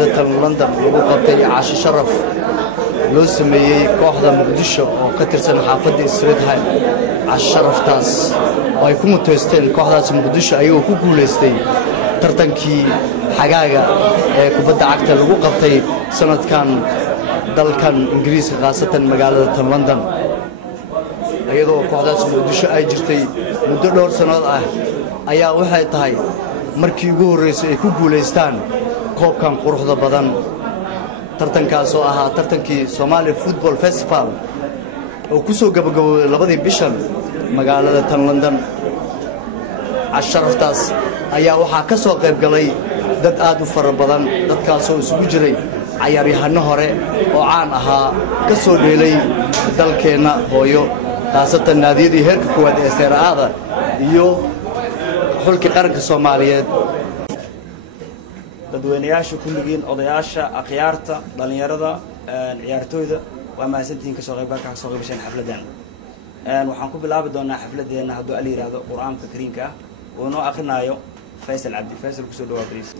magaalada London lagu qabtay casho sharaf loo sameeyay kooxda Muqdisho oo ka tirsan xaafadda Streetham casho sharaftaas oo ay ku muteysteen kooxdaas Muqdisho ayuu ku guuleystay tartankii xagaaga ee kubadda cagta lagu qabtay sanadkan dalkan Ingiriiska qaasatan magaalada London ayadoo kooxdaas Muqdisho ay jirtay muddo dhowr sanadood ah ayaa waxay tahay markii ugu horeysay ay ku guuleystaan koobkan quruxda badan tartankaas oo ahaa tartankii Somali Football Festival oo ku soo gabagabowday labadii bishan magaalada London casharaftaas ayaa waxaa ka soo qayb galay dad aad u fara badan dadkaas oo isugu jiray ciyaaryahano hore oo caan ahaa ka soo dheelay dalkeena hooyo taasatan naadiyadii heerka koowaad ee Seeraada iyo xulka qaranka Soomaaliyeed dadweynayaasha kulligiin odayaasha akhyaarta dhalinyarada ciyaartooyda waa mahadsantihiin ka soo qaybgalka ka soo qaybasheen xafladan waxaan ku bilaabi doonaa xafladeena hadduu ali yiraahdo quraanka kariimka ah oo noo akhrinayo Faisal Abdi Faisal ku soo dhawaad please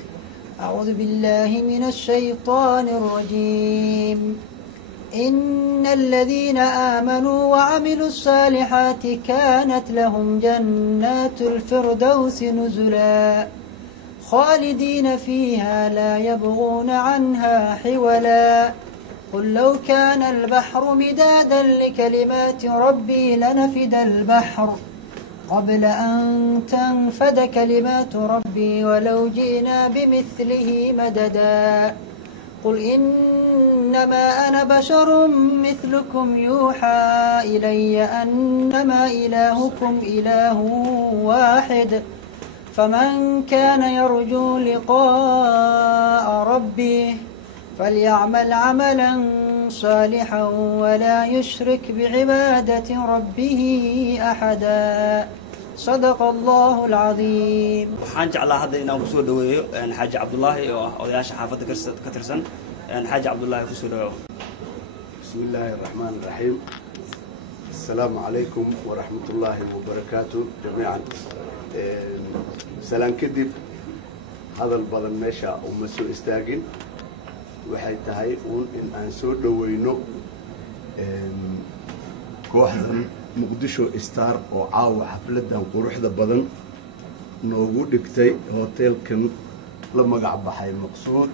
أعوذ بالله من الشيطان الرجيم إن الذين آمنوا وعملوا الصالحات كانت لهم جنات الفردوس نزلا خالدين فيها لا يبغون عنها حولا قل لو كان البحر مدادا لكلمات ربي لنفد البحر قبل أن تنفد كلمات ربي ولو جئنا بمثله مددا قل إنما أنا بشر مثلكم يوحى إلي أنما إلهكم إله واحد فمن كان يرجو لقاء ربه فليعمل عملا صالحا ولا يشرك بعبادة ربه أحدا صدق الله العظيم. waxaan jeclaa hadda inaan ku soo dhaweeyo xaaji Cabdullaahi oo odayaasha xaafadda ka tirsan xaaji Cabdullaahi ku soo dhaweeyo. bismillaahi raxmaani raxiim. assalaamu calaykum waraxmatullaahi wabarakaatuh jamiican. salaan kadib hadal badan meesha uma soo istaagin waxay tahay in aan soo dhaweyno kooxdan Muqdisho Star oo caawa xafladan quruxda badan noogu dhigtay hotelkan la magac baxay Maqsuud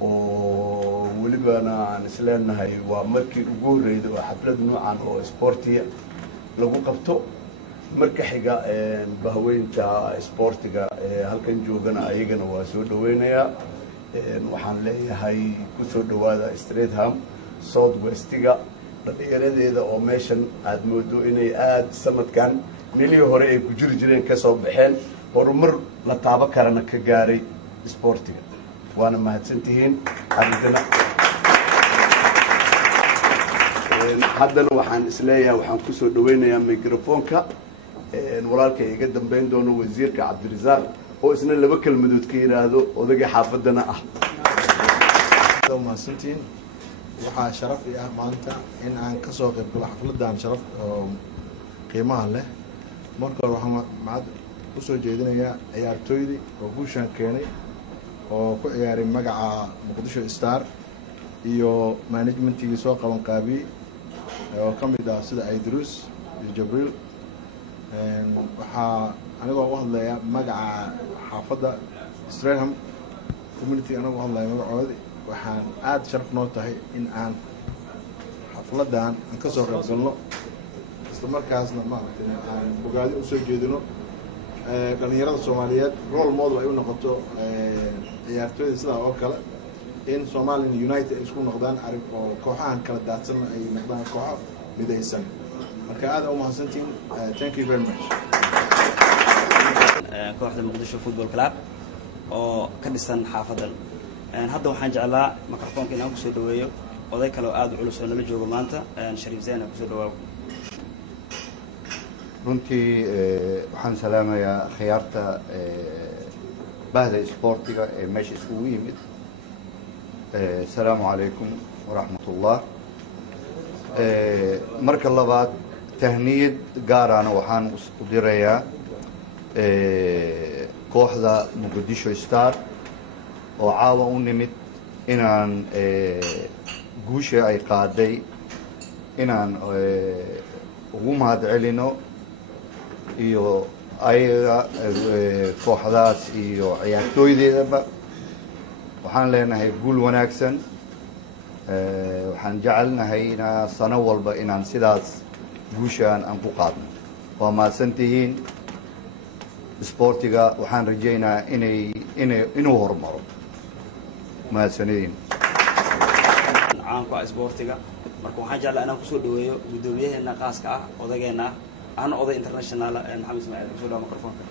oo walibana aan isleenahay waa markii ugu horeeyay oo xaflad noocan oo sportiga lagu qabto marka xiga bahweynta sportiga halkan joogana ayagana waa soo dhaweynayaa waxaan leeyahay ku soo dhawaada Streetham South Westiga dhalinyaradeeda oo meeshan aad moodo inay aad sanadkan milii hore ay ku jiri jireen ka soo baxeen horumar la taabo karana ka gaaray sportiga waana mahadsantihiin arintana haddana waxaan isleeyahay waxaan ku soo dhaweynayaa microphone-ka walaalka iga dambeyn doono wasiirka Cabdirasaaq oo isna laba kelmadood ka yiraahdo odaga xaafadana ah mahadsantiin waxaa sharaf i ah maanta in aan ka soo qayb galo xafladan sharaf oo qiimaha leh marka hore waxaan mahad u soo jeedinayaa ciyaartooydii oo guushan keenay oo ku ciyaaray magaca Muqdisho Star iyo managementigii soo qaban qaabiyay oo ka mid ah sida Aydrus iyo Jibril waxaa anigoo u hadlaya magaca xaafadda Streetham community anigoo u hadlaya magacooda waxaan aad sharaf noo tahay in aan xafladan aan ka soo qayb galno isla markaasna maaragtay aan bogaadi u soo jeedino dhalinyarada Soomaaliyeed role model ay u noqoto ciyaartooyda sidaa oo kale in Somaliland United ay isku noqdaan arag oo kooxahan kala daadsan ay noqdaan kooxo midaysan marka aad u mahadsantiin thank you very much. kooxda Muqdisho Football Club oo ka dhisan xaafadan hadda waxaan jeclaa microphone-ka inaan ku soo dhaweeyo oday kale oo aad u culus oo nala jooga maanta Shariif Zayn ku soo dhawaaw runtii waxaan salaamayaa khiyaarta bahda sportiga ee meesha isugu yimid السلام عليكم ورحمة الله marka labaad tahniyad gaar ah waxaan u dirayaa kooxda Muqdisho Star oo caawa u nimid inaan guusha ay qaaday inaan ugu mahad celino iyo ayaga kooxdaas iyo ciyaartooydeedaba waxaan leenahay guul wanaagsan waxaan jecelnahay sano walba inaan sidaas guushaan aan ku qaadno waa mahadsantihiin isboortiga waxaan rajaynayaa inuu horumaro mahadsanidin caanku ah isboortiga marka waxaan jeclaa inaan kusoo dhaweeyo guddoomiyaheena qaaska ah odageena ah ana oday international maxamed ismaaciil kusoo dhawa microfonka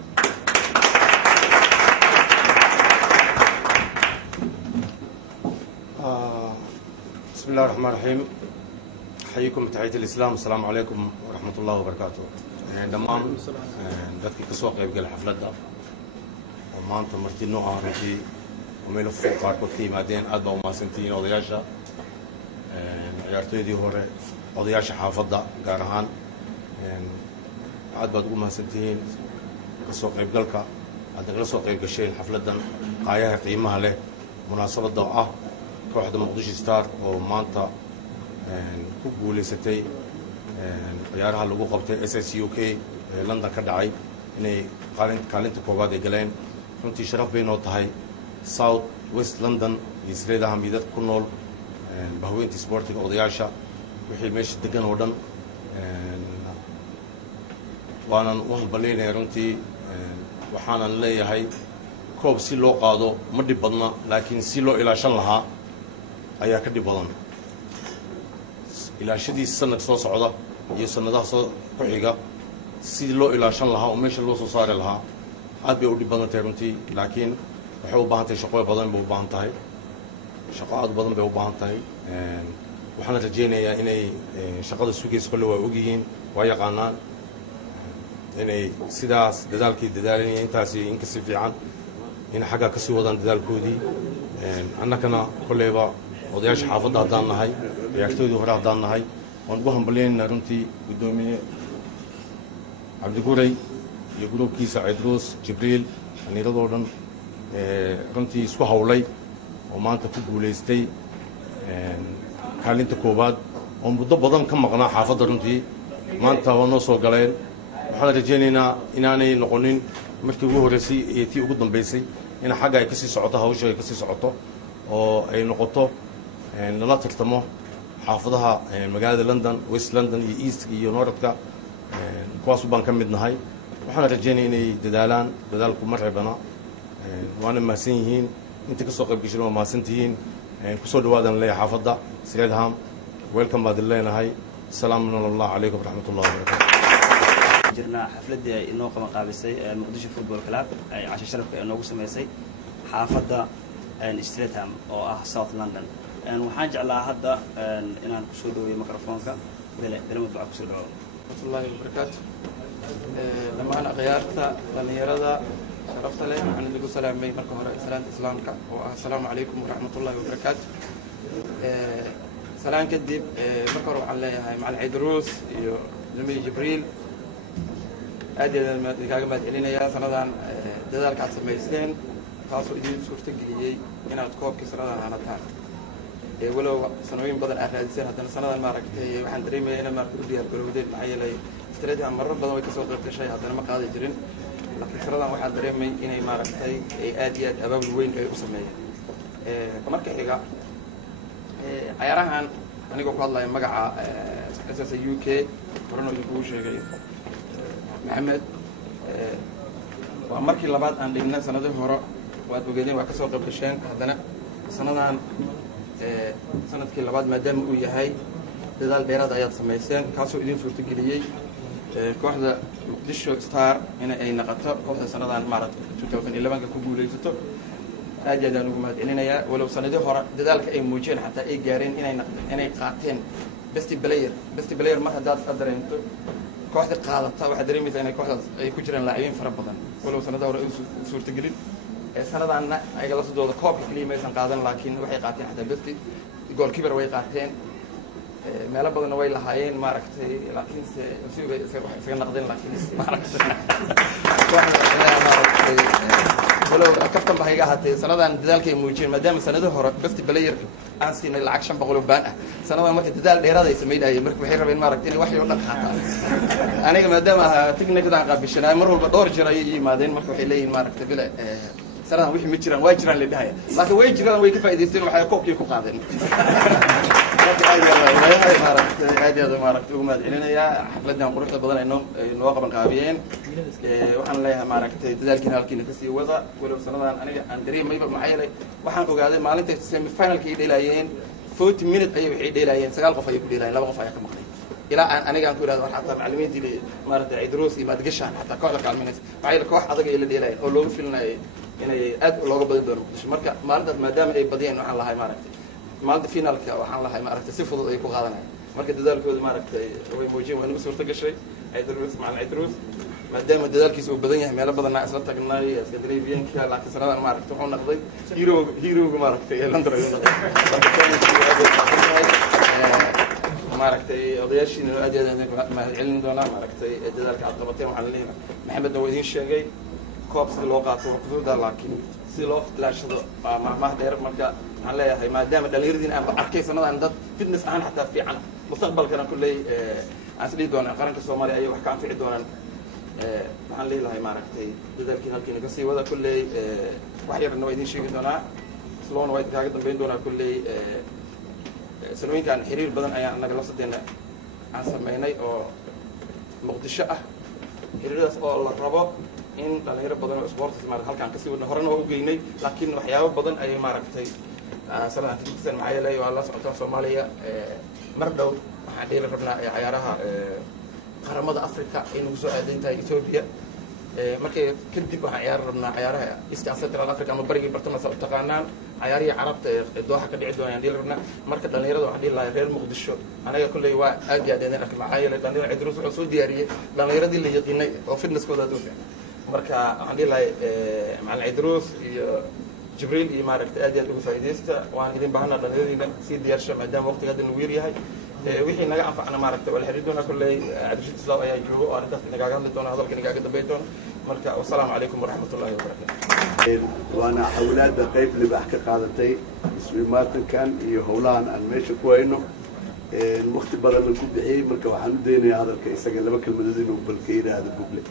بسم الله الرحمن الرحيم أحييكم بتحية الإسلام السلام عليكم ورحمة الله وبركاته دمان dadkii ka soo qayb galay xafladda oo maanta martino ah runtii meel qaarkood ka yimaadeen aad baa u mahadsantihiin odayaasha ciyaartooydii hore odayaasha xaafadda gaar ahaan aad baad ugu mahadsantihiin ka soo qaybgalka aad nagala soo qayb gasheen xafladdan qaayaha qiimaha leh munaasabadda oo ah kooxda muqdisho star oo maanta ku guulaysatay ciyaaraha lagu qabtay SSUK ee London ka dhacay inay kaalinta koowaad ay galeen runtii sharaf bay noo tahay South West London iyo Sreedham iyo dadka ku nool bahweynta sportiga odayaasha wixii meesha degan oo dhan waanan u hambalyeynaya runtii waxaanan leeyahay koob si loo qaado ma dhib badna laakiin si loo ilaashan lahaa ayaa ka dhib badan ilaashadiisa sanad soo socda iyo sanadaha soo ku xiga sidii loo ilaashan lahaa oo meesha loo soo saari lahaa aad bay u dhib badan tahay runtii laakiin waxay u baahan tahay shaqo badan bay u baahan tahay shaqo aad badan bay u baahan tahay waxaan rajaynayaa inay shaqada sugaysa kolle waa ogyihiin waa yaqaanaan inay sidaas dadaalkii dadaalinaya intaasi in kasii fiican in xaggaa kasii wadaan dadaalkoodii annagana kolleyba odayaasha xaafadda haddaan nahay ciyaartooydii hore haddaan nahay waan ugu hambalyeynaa runtii guddoomiye cabdiguray iyo gruubkiisa Cidruus Jibriil aniiradoo dhan runtii isku hawlay oo maanta ku guulaystay kaalinta koowaad oo muddo badan ka maqnaa xaafadda runtii maanta waa noo soo galeen waxaan rajaynaynaa inaanay noqonin markii ugu horreysay iyo tii ugu dambaysay in xagga ay kasii socoto hawsha ay kasii socoto oo ay noqoto lala tartamo xaafadaha magaalada London West London iyo East iyo Northka kuwaas baan ka mid nahay waxaan rajaynayaa inay dadaalaan dadaalku ma reebana waana mahadsan yihiin inta ka soo qayb gashay waa mahadsantihiin kusoo dhawaadan leeyahay xaafadda Sreedham welcome baad leenahay salaamu alaykum waraxmatullahi wabarakaatuh jirna xafladii ay inoo qaban qaabisay muqdisho football club ay casho sharafka ay noogu sameysay xaafadda Sreedham oo ah South London waxaan jeclaa hadda inaan kusoo dhaweeyo microfonka بلمد معك سؤال ورحمة الله وبركاته لما أنا غيرت ضميرة شرفت لي عن اللي سلام بين مركه سلام إسلامك والسلام عليكم ورحمة الله وبركاته سلام كدب بكروا عليها مع العيدروس لمي جبريل أدي الجاجمات إلينا يا سندان ذلك على سميسين خاصو إدين صورتك اللي هنا تكوب كسرنا أنا تان ولو سنوين بدل آخر السنة هذا السنة ما ركتي وحن دريمة أنا ما كل ديار برودين معي لي استريدها مرة بدل ويكسر ضد شيء هذا ما قاعد يجرين لكن سنة واحد دريمة إني ما ركتي آديات أباب الوين أسميه فمركز إيجا عيارها أنا قلت والله مجا أساس UK برونو يبوش محمد ومركز لبعض عند الناس سنة هراء وأتوجدين وكسر قبل الشان هذانا سنة sanadkii labaad maadaama uu yahay dadaal dheeraad ayaad samayseen kaasoo idin suurtageliyey kooxda muqdisho star in ay noqoto kooxda sanadan maaragtay 2011 ku guuleysato aad iyo aad ugu mahadcelinayaa walow sanadii hore dadaalka ay muujiyeen xataa ay gaareen inay qaateen best player mar haddaad dareento kooxda qaadata waxaad dareemaysaa inay kooxdaas ay ku jiraan laacibiin fara badan walow sanadii hore ay suurtagelin سندنا أي جلسة دو كوب كليمة سنقادن لكن وحي قاتين حتى بس جول كبر وحي قاتين ما لا بدنا ويلا هاين ما ركتي لكن سنقدن لكن ما ركتي walow kaftan baa iga ahaatay sanadan dadaalkay muujiyeen maadaama sanadii hore basti player aan siinay lacag 500 baan ah sanadan markay dadaal dheeraad ay sameeyay markii waxay rabeen maaragtay inay wax yar dhan qaataan aniga maadaama technique-dan qaabishanay mar walba door jir ay yimaadeen markii waxay leeyihiin maaragtay bila sanadan wixii ma jiraan waa jiraan la dhahay laakiin way jiraan way ka faa'iideysteen waxay koobkii ku qaadeen aad maaragtay ugu mahadcelinayaa xafladan quruxda badan ay noo qaban qaabiyeen waxaan leeyahay maaragtay dadaalkiina halkiina ka sii wada walow sanadan aniga aan dareemayba maxaa yeelay waxaan ogaaday maalinta semi finalka ay dheelayeen 40 minutes ayay waxay dheelayeen 9 qof ayay ku dheelayeen 2 qof ayaa ka maqnay ilaa aan aniga aan ku yiraahdo xataa macallimiintii maaragtay Idroos iyo Madgashan xataa kooxda kaalminaysa waxaa yeelay koox adag ay la dheelayeen oo loogu filnay inay aad looga badan doono Muqdisho marka maalintaas maadaama ay badiyeen waxaan lahay maaragtay maalinta finalka waxaan lahay maaragtay si fudud ay ku qaadanayaan marka dadaalkooda maaragtay way muujiyeen waa nagu suurta gashay Idroos macallin Idroos maadaama dadaalkiisa uu badan yahay meelo badan aan isla tagnay Scandinavian-ka laakiin sanadan maaragtay wuxuu noqday hero maaragtay London ayuu noqday maaragtay odayaashiina aad iyo aad mahadcelin doonaa maaragtay dadaalka aad qabateen waxaan leeyahay maxamed oo idin sheegay koob si loo qaato waqtiga laakiin si loo ilaashado ma dheer marka waxaan leeyahay maadaama dhalinyaradiina aan arkay sanadan dad fitness ahaan xataa fiican mustaqbalkana kulley aan isdhihi doonaa qaranka Soomaaliya ayay wax ka anfici doonaan waxaan leeyahay maaragtay dadaalkiina halkiina ka sii wada kulley wax yarna waa idin sheegi doonaa sloona waa idinkaga dambeyn doonaa kulley sanooyinkan xiriir badan ayaan anaga lafsadeena aan sameynay oo Muqdisho ah xiriiradaas oo la rabo in dhalinyaro badan oo sports maaragtay halkaan ka sii wadna horena waa u geynay laakiin waxyaabo badan ayay maaragtay sanadan tigsan maxaa yeelay waa la socota Soomaaliya mar dhow waxaan dheeli rabnaa ciyaaraha qaramada Afrika inuu soo aadan tahay Ethiopia markay kadib waxaan ciyaar rabnaa ciyaaraha East Central Africa ama bariga bartamaha u taqaanaan ciyaarihi carabta ee Dooxa ka dhici doonaan dheeli rabnaa marka dhalinyarada waxaan dhihi lahaa reer Muqdisho anaga kulley waa aad iyo aad inaan arkin maxaa yeelay dhalinyarada Idroos wuxuu soo diyaariyay dhalinyaradii la yaqiinay oo fitnesskooda aad u fiican marka waxaan dhihi lahaa macallin Idroos iyo Jibriil iyo maaragtay aad iyo aad ugu faa'iideysta waan idin baahanaa dhalinyaradiina sii diyaarsha maadaama waqtiga hadda nagu yar yahay wixii naga anfacna maaragtay wala xiriir doona kulley Cabdirashiid Islaam ayaa joogo oo arrintaas nagaaga hadli doona hadalka nagaaga dambeyn doona marka wassalaamu calaykum waraxmatullaahi wabarakaatu waana xawlaadda qayb libax ka qaadatay ismaatankan iyo howlahan aan meesha ku hayno waqti badan la ku bixiyey marka waxaan u daynayaa hadalka isaga laba kelmadood inuu balka yidhaahdo bugle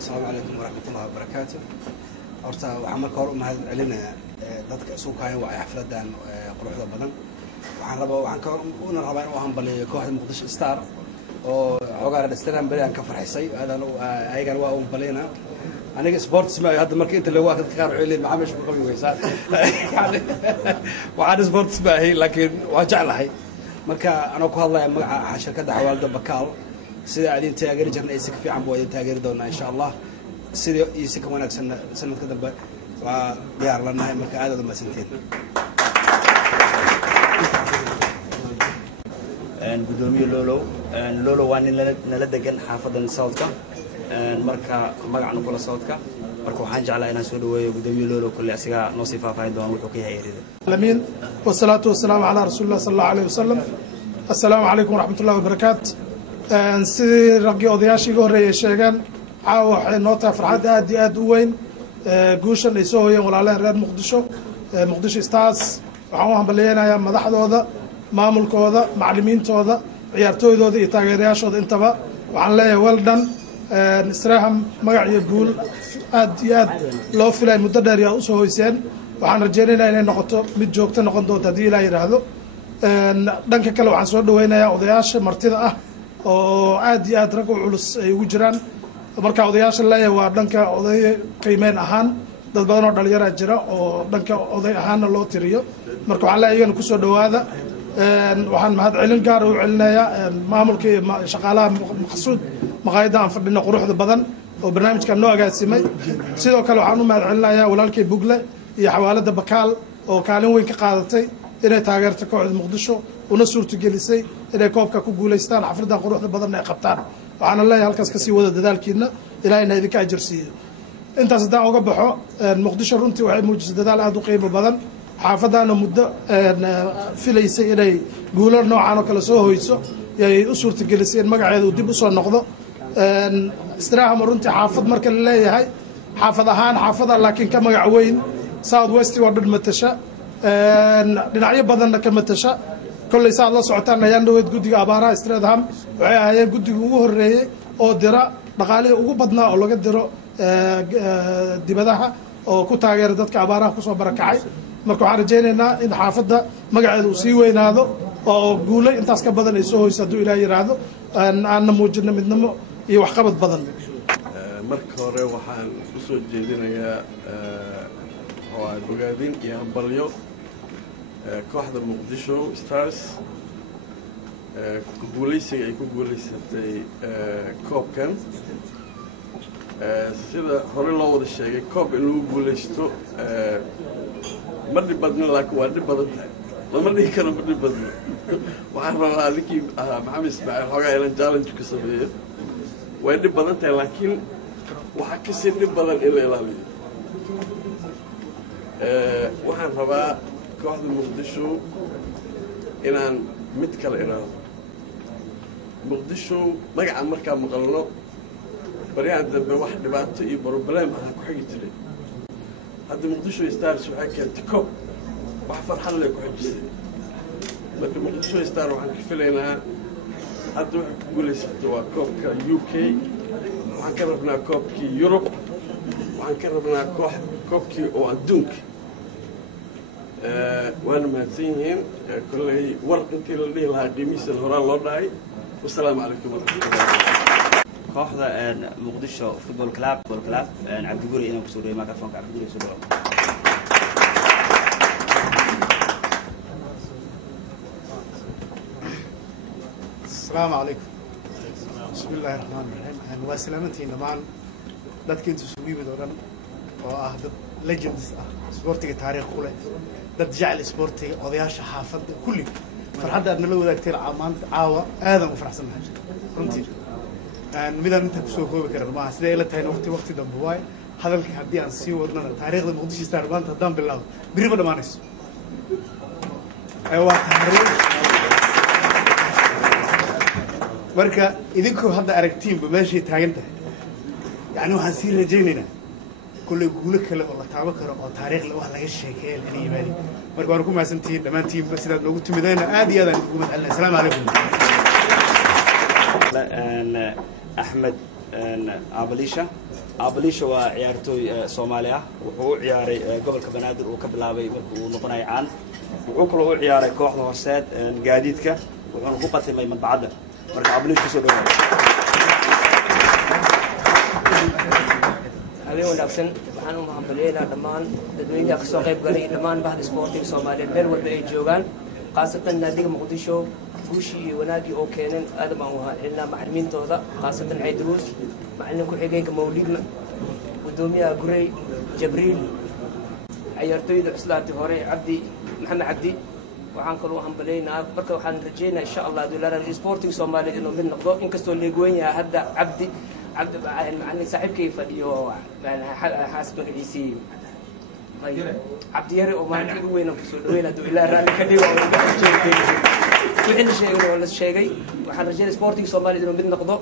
السلام عليكم ورحمة الله وبركاته. horta waxaan marka hore u mahad celinayaa dadka isugu kaayan waa xafladan quruxda badan waxaan rabaa in uu hambaliyo kooxda Muqdisho Star oo xogaar dhastaan bari aan ka farxisay ayagan waa u hambalina aniga sports ma hadda marka inta lagu waqti qaar xilli macaamish ku qabi weysaa waxaan sports ma ahay laakiin waa jeclahay marka anoo ku hadlaya magaca shirkadda xawaalada Bakaal sida aad inta taageeri jirnay si fiican buu idin taageeri doonaa insha Allah sida iyo si ka wanaagsan sanadka dambe waa diyaar lanahay marka aad u maasantiin gudoomiye Lolo waa nin nala degan xaafadan South-ka marka magacna kula South-ka marka waxaan jeclahay inaan soo dhaweeyo gudoomiye Lolo kulli asiga noo sii faahfaahin doona wuxuu ka yahay erida alamin wassalatu wassalamu ala rasuulillah sallallahu alayhi wasallam assalamu alaykum warahmatullahi wabarakatuh sidii raggii odayaashii ugu horreeyay sheegeen caawa waxay noo tahay farxad aad iyo aad u weyn guushan ay soo hoyeen walaaleen reer Muqdisho Muqdisho Stars waxaan u hambaleynayaa madaxdooda maamulkooda macallimiintooda ciyaartooydooda iyo taageerayaashooda intaba waxaan leeyahay well done Israham magac iyo guul aad iyo aad loo filay muddo dheer yaa u soo hoyseen waxaan rajaynaynaa inay noqoto mid joogto noqon doonto haddii Ilaahay yiraahdo dhanka kale waxaan soo dhaweynayaa odayaasha martida ah oo aad iyo aad rag u culus ay ugu jiraan marka odayaasha leeyahay waa dhanka oday qiimeyn ahaan dad badan oo dhalinyaro jira oo dhanka oday ahaanna loo tiriyo marka waxaan leeyahay iyagana kusoo dhawaada waxaan mahad celin gaar u celinayaa maamulka iyo shaqaalaha maqsuud maqaayadda aan fadhino quruxda badan oo barnaamijkan noo agaasimay sidoo kale waxaan u mahad celinayaa walaalkay Bugle iyo xawaalada Bakaal oo kaalin weyn ka qaadatay inay taageerto kooxda Muqdisho una suurtagelisay inay koobka ku guuleystaan xafladda quruxda badan ay qabtaan waxaan leeyahay halkaas ka sii wada dadaalkiina ilaahayna idinka ajir siiyo intaas haddaan uga baxo Muqdisho runtii waxay muujisay dadaal aad u qiimo badan xaafadana muddo filaysay inay guulo noocan oo kale soo hoyso yay u suurtagelisay in magaceedu dib u soo noqdo استراحة مرنتي حافظ مركز الله هاي حافظ أهان حافظ لكن كما عوين ساوث ويست وردن متشا دhinacyo badanna ka matasha kolley saad la socotaan ayaan dhaweyd guddiga abaaraha Streatham waxay ahaayeen guddiga ugu horreeyey oo dira dhaqaalihii ugu badnaa oo laga diro dibadaha oo ku taageera dadka abaaraha kusoo barakacay marka waxaan rajaynaynaa in xaafadda magaceeda uu sii weynaado oo guulay intaas ka badan ay soo hoyso hadduu ilaah yidhaahdo aanna muujino midnimo iyo waxqabad badan marka hore waxaan u soo jeedinayaa oo aan ogaadin iyo hambalyo kooxda muqdisho stars guulaysiga ay ku guulaysatay koobkan sida hore loo wada sheegay koob in lagu guulaysto ma dhib badna laakiin waa dhib badan tahay lama dhihi karo ma dhib badna waxaan rabaa ninkii maxamed ismaaciil xoogaa inaan challenge ka sameeyo way dhib badan tahay laakiin waxaa kasii dhib badan in la ilaaliyo waxaan rabaa kooxda muqdisho inaan mid kale iraado muqdisho magaca markaa maqalno baryahan dambe wax dhibaato iyo problem ah ku xigi jiray hadda muqdisho stars waxay keentay koob wax farxad leh ku xijisay marka muqdisho stars waxaan ka filaynaa hadda waxay ku guulaysatay waa koobka UK waxaan ka rabnaa koobkii Europe waxaan ka rabnaa koobkii oo adduunka waana mahadsan yihiin kolley war intii la dhihi lahaa qiimihiisa horaa loo dhahay wasalaamu calaykum waraxmatullahi kooxda muqdisho football club cabdiguri inaan kusoo dhaweey microfonka cabdiguri soo dhawo السلام عليكم بسم الله الرحمن الرحيم وسلامتين دمان dadka inta isugu yimid oo dhan oo ah dad legends ah sportiga taariikh ku leh dad jecel sportiga odayaasha xaafadda kulli farxadda aad nala wadaagteen maanta caawa aadan u faraxsanahay runtii midaan inta ku soo koobi karin maaha sidee ila tahay waqti dambe waay hadalka haddii aan sii wadnana taariikhda muqdisho star maanta haddaan bilaabo biri ma dhammaanayso waa taariikh marka idinkoo hadda aragtiinba meeshay taagan tahay يعني waxaan sii rajaynaynaa kulay guulo kale oo la taaban karo oo taariikh wax laga sheekeeyo inay yimaadeen marka waan ku mahadsantihiin dhammaantiin sidaad noogu timideen aad iyo aad aan ugu mahadcelinahay assalaamu calaykum axmed abalisha waa ciyaartooy Soomaali ah wuxuu u ciyaaray gobolka Banaadir uu ka bilaabay markii uu noqonay caan wuxuu kaloo u ciyaaray kooxda horseed gaadiidka wuxuuna ku qatimay madbacadda marka abalisha soo dhawaad habeen wanaagsan waxaan u mahadcelinayaa dhammaan dadweynaha ka soo qayb galay dhammaan bahda isboortiga Soomaaliyeed meel walba ay joogaan khaasatan naadiga muqdisho guushii iyo wanaagii oo keeneen aad baan u mahadcelinayaa macallimiintooda khaasatan Ciidruus macallin ku xigeenka Mawlidna gudoomiyaha Gurey Jabriil ciyaartooyda islaanti hore Cabdi Maxamed Cabdi waxaan kaloo hambaleynayaa marka waxaan rajaynayaa insha Allah dowladda isboortiga Soomaaliyeed inuu mid noqdo inkastoo leegweyn yahay hadda Cabdi macallin saaxiibkay fadhiyo xaasib magaciisii cabdiyare oo maalintii ugu weyn kusoo dhaweyn hadduu ilaa raalli ka dhigo wixii la sheegay waxaan rajaynaya isboortiga Soomaaliyeed inuu mid noqdo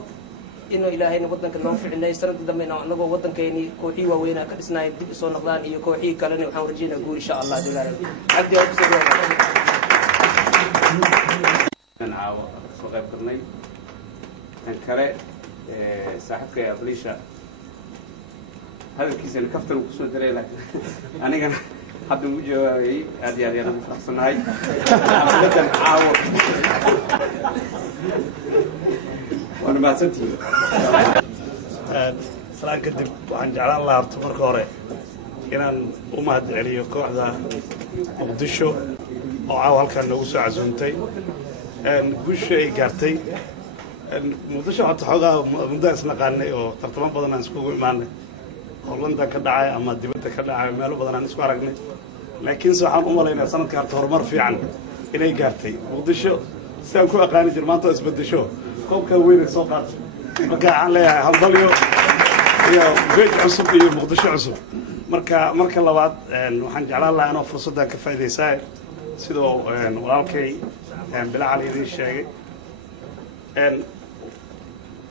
inuu ilaahayna waddanka noo ficinayo sanadka dambe anagoo waddankeeni kooxii waaweynaa ka dhisnaay dib usoo noqdaan iyo kooxii kalena waxaan rajaynayaa guul insha Allah cabdi oo kusoo caawa soo qayb karnay tan kale saaxiibkay ablisha hadalkiisana kaftan ku soo diray laakiin anigana hadda ugu jawaabay aad iyo aad ayaan ugu faraxsanahay xafladan caawa waana mahadsantihiin salaan kadib waxaan jeclaan lahaa horta marka hore inaan u mahadceliyo kooxda muqdisho oo caawa halkaan noogu soo casuuntay guusha ay gaartay muqdisho waxaa xoogaa muddo isnaqaanay oo tartamo badan aan iskugu imaanay Hollanda ka dhacay ama dibadda ka dhacay meelo badan aan isku aragnay laakiin waxaan u malaynayaa sanadka harta horumar fiican inay gaartay muqdisho sidaan ku aqaani jir maanta isbedesho koobka weyn soo qaatay marka aan leeyahay hambalyo iyo beej cusub iyo muqdisho cusub marka labaad waxaan jeclaan lahaa inaan fursaddan ka faa'iidaysaa sidoo walaalkay Bilal Ali idin sheegay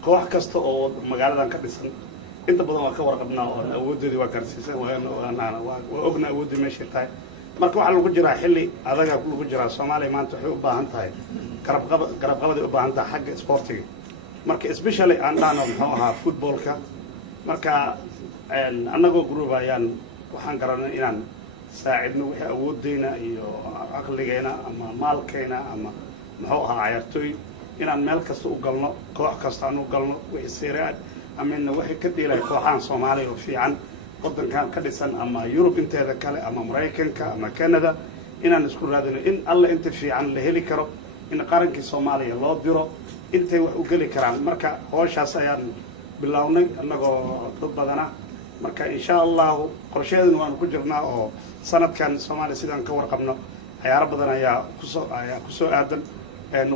koox kasta oo magaaladan ka dhisan inta badan waa ka warqabnaa oo awoodeedii waa gaarsiisan waa ogna awooddii meeshay tahay marka waxaa lagu jiraa xilli adaga lagu jiraa Soomaaliya maanta waxay u baahan tahay garabqabaday u baahan tahay xagga sportiga marka especially aan dhahno muxuu ahaa footballka marka annagoo group ayaan waxaan garanay inaan saacidno wixii awoodeyna iyo aqligeena ama maalkeena ama muxuu ahaa ciyaartooy inaan meel kasta u galno koox kasta aan u galno wixii seeraad amina waxay ka dhiilay kooxahan Soomaaliya oo fiican waddankan ka dhisan ama Yurub inteeda kale ama Mareykanka ama Canada inaan isku raadino in alla inta fiican la heli karo in qarankii Soomaaliya loo diro intay wax u gali karaan marka hawshaas ayaan bilownay annagoo dad badana marka insha Allah qorsheeduna waan ku jirnaa oo sanadkan Soomaaliya sidaan ka warqabno ciyaaro badan ayaa ku soo aadan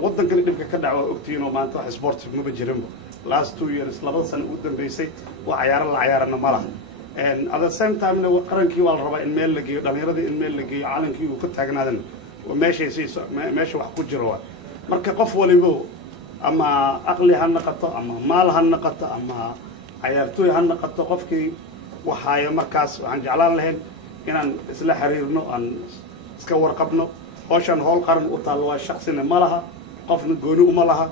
waddankan dhibka ka dhaco ogtiino maanta wax sport ma jirinba last 2 years laba sano u dambeysay waa ciyaaro la ciyaarana ma laha at the same time qarankii waa la rabaa in meel la geeyo dhalinyarada in meel la geeyo calankii uu ka taagnaadan meesha wax ku jiro marka qof waliba ama aqli ha noqoto ama maal ha noqoto ama ciyaartooy ha noqoto qofkii waxaaya markaas waxaan jeclaan lahayn inaan isla xiriirno aan iska warqabno hawshan howl qaran u taal waa shakhsina ma laha qofna gooni uma laha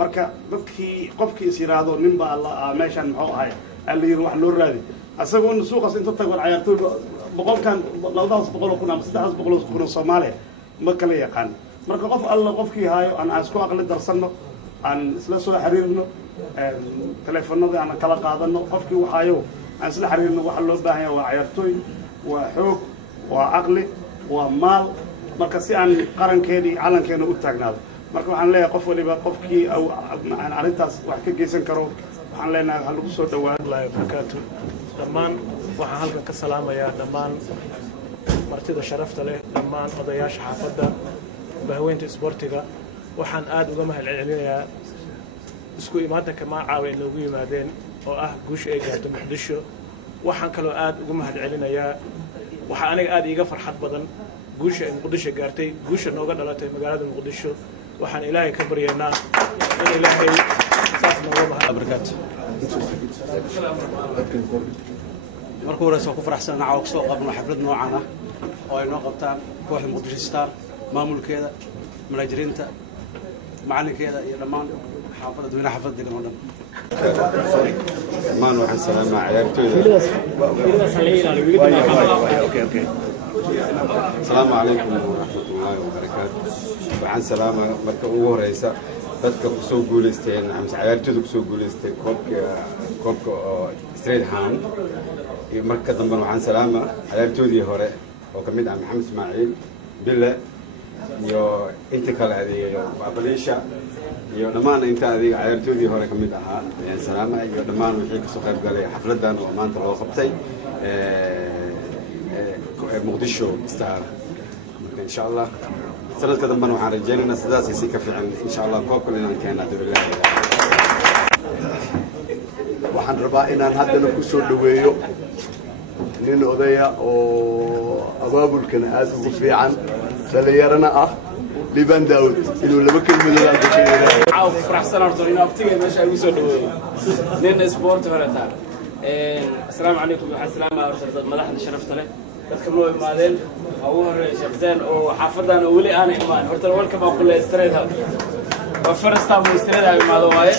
marka dadkii qofkii is yiraahdo nin baa meeshan muxuu ahay alla yiri wax loo raadi asagoo suuqas inta tago ciyaartooy boqolkan 200 kun ama 300 kun Soomaaliya ma kala yaqaan marka qof alla qofkii haayo aan isku aqli darsanno aan isla soo xiriirno telefoonada aan kala qaadano qofkii waxaayo aan isla xiriirno waxa loo baahan yahay waa ciyaartooy waa xoog waa aqli waa maal marka si aan qarankeedii calankeena u taagnaado marka waxaan leeyahay qof waliba qofkii aan arintaas wax ka geysan karo waxaan leenahay hal lagu soo dhawaado Allahi barakaatu dhammaan waxaan halkan ka salaamayaa dhammaan martida sharafta leh dhammaan odayaasha xaafadda bahweynta isboortiga waxaan aad uga mahadcelinayaa isku imaatanka magacaaga ay noogu yimaadeen oo ah guusha ay gaarto Muqdisho waxaan kaloo aad uga mahadcelinayaa waxa aniga aad iiga farxad badan guusha ay Muqdisho gaartay guusha nooga dhalatay magaalada Muqdisho waxaan ilaahay ka baryaynaa in ilaahay saas nooga mahadbarakaatu markuu hore soo ku faraxsanaa oo soo qabno xaflad noocan ah oo ay noo qabtaan kooxda Muqdisho Star maamulkeeda manajerinta macalinkeeda iyo dhammaan xaafadda dadweynaha xaafadda degan oo dhan dhammaan waxaan salaamaa ciyaartooyda asalaamu calaykum waraxmatullaahi wabarakaatu waxaan salaamaa marka ugu horeysa dadka kusoo guuleysteen amase ciyaartooyda kusoo guuleystay koobka oo Streatham iyo marka dambe waxaan salaamaa ciyaartooydii hore oo kamid ah Maxamed Ismaaciil Bille iyo inta kale adeegayo Baabaliisha iyo dhammaan inta adiga ciyaartooydii hore kamid ahaa ayaan salaama iyo dhammaan wixii ka soo qayb galay xafladan oo maanta loo qabtay Muqdisho Star insha Allah sanadka dambana waxaan rajaynaynaa sidaas ay si ka fiican insha Allah koobkan inaan keenno dawladda waxaan rabaa inaan haddana ku soo dhaweeyo nin odaya oo abaabulkan aad ugu fiican dhalinyarana ah liban daawud inuu laba kelmadood aan ku sheegay caaw faraxsan arto inuu abtiga meesha ay ugu soo dhaweeyo nin sport horata assalaamu calaykum wa salaama dad madaxda sharafta leh dadka loo imaadeen ugu horeeyay shaqseen oo xaafadan oo wali aan imaan horta walka ma ku leeyahay waa first time Street ay imaado waaye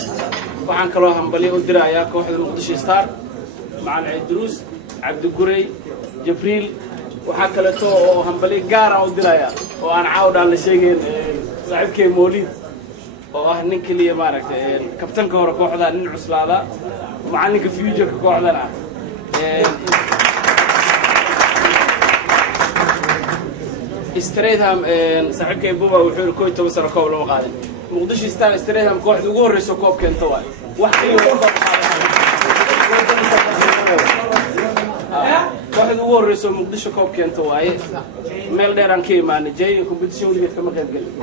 waxaan kaloo hambali u dirayaa kooxda Muqdisho Star macallin Idruus Cabdi Gurey Jibriil waxa kale oo hambali gaar ah u diraya oo aan caawdaan la sheegeen saaxiibkay Moolid oo ah nin kaliya maaragtay kabtanka hore kooxda nin cuslaada macalinka future kooxdan ah Streatham saaxiibkay Buba wuxuu ku 12 sano koob lama qaadin Muqdisho Star Streatham kooxda ugu horeyso koob keento waay wax ay واحد ugu horeyso Muqdisho koob keento waaye meel dheer aan ka imaanay jay competition waligeed kama qayb galin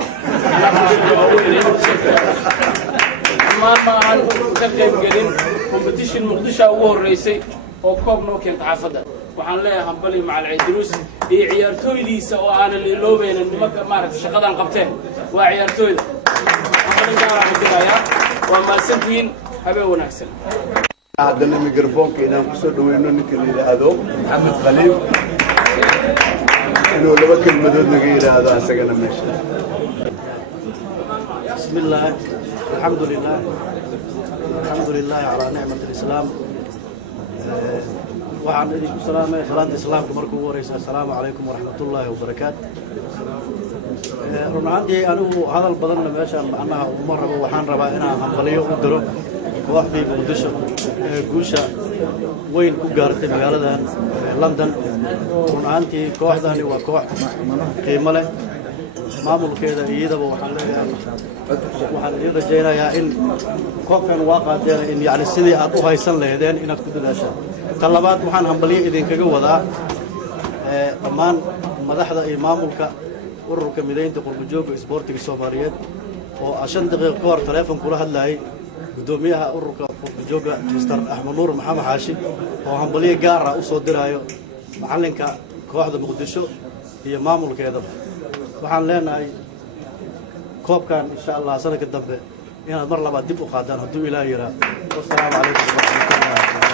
ma aan ka qayb galin competition Muqdisho ugu horeysay oo koob noo keento xaafadda waxaan leeyahay hambali macal Idruus iyo ciyaartooydiisa oo aan la iloobaynin nimanka maaragtay shaqadan qabteen waa ciyaartooyda waxaan gaar ah u digayaa waa maasantiin habeen wanaagsan haddana mikrofoonka inaan kusoo dhaweyno ninka la yidhaahdo maxamed khaliif inuu laba kelmadood naga yidhaahdo asagana meesha بسم الله الحمد لله على نعمة الإسلام وعن إذن السلام صلاة الإسلام كمركم ورئيس السلام عليكم ورحمة الله وبركاته رمعانتي أنا هذا البدن ماشى أنا مرة وحان ربعنا هنقليه ودرو واحدة مقدسة جوشة وين كجارة مقالة لندن رمعانتي كواحدة اللي وكواح قيمة له maamul keeda iyadaba waxaan rajaynayaa in koobkan waaqadeena in yani sidii aad u haysan lahaydeen inaad ku dadaashaan tan labaad waxaan hambalyo idinkaga wadaa dhammaan madaxda iyo maamulka ururka mideynta qurbajooga isboortiga Soomaaliyeed oo 5 daqiiqo ka hor telefoon kula hadlayay gudoomiyaha ururka qurbajooga Mr. Axmed Nuur Maxamed Xaashi oo hambalyo gaar ah u soo diraayo macalinka kooxda Muqdisho iyo maamulkeeda waxaan leenahay koobkan insha Allah sanadka dambe inaad mar labaad dib u qaadaan hadduu Ilaahay yiraahdo wassalaamu calaykum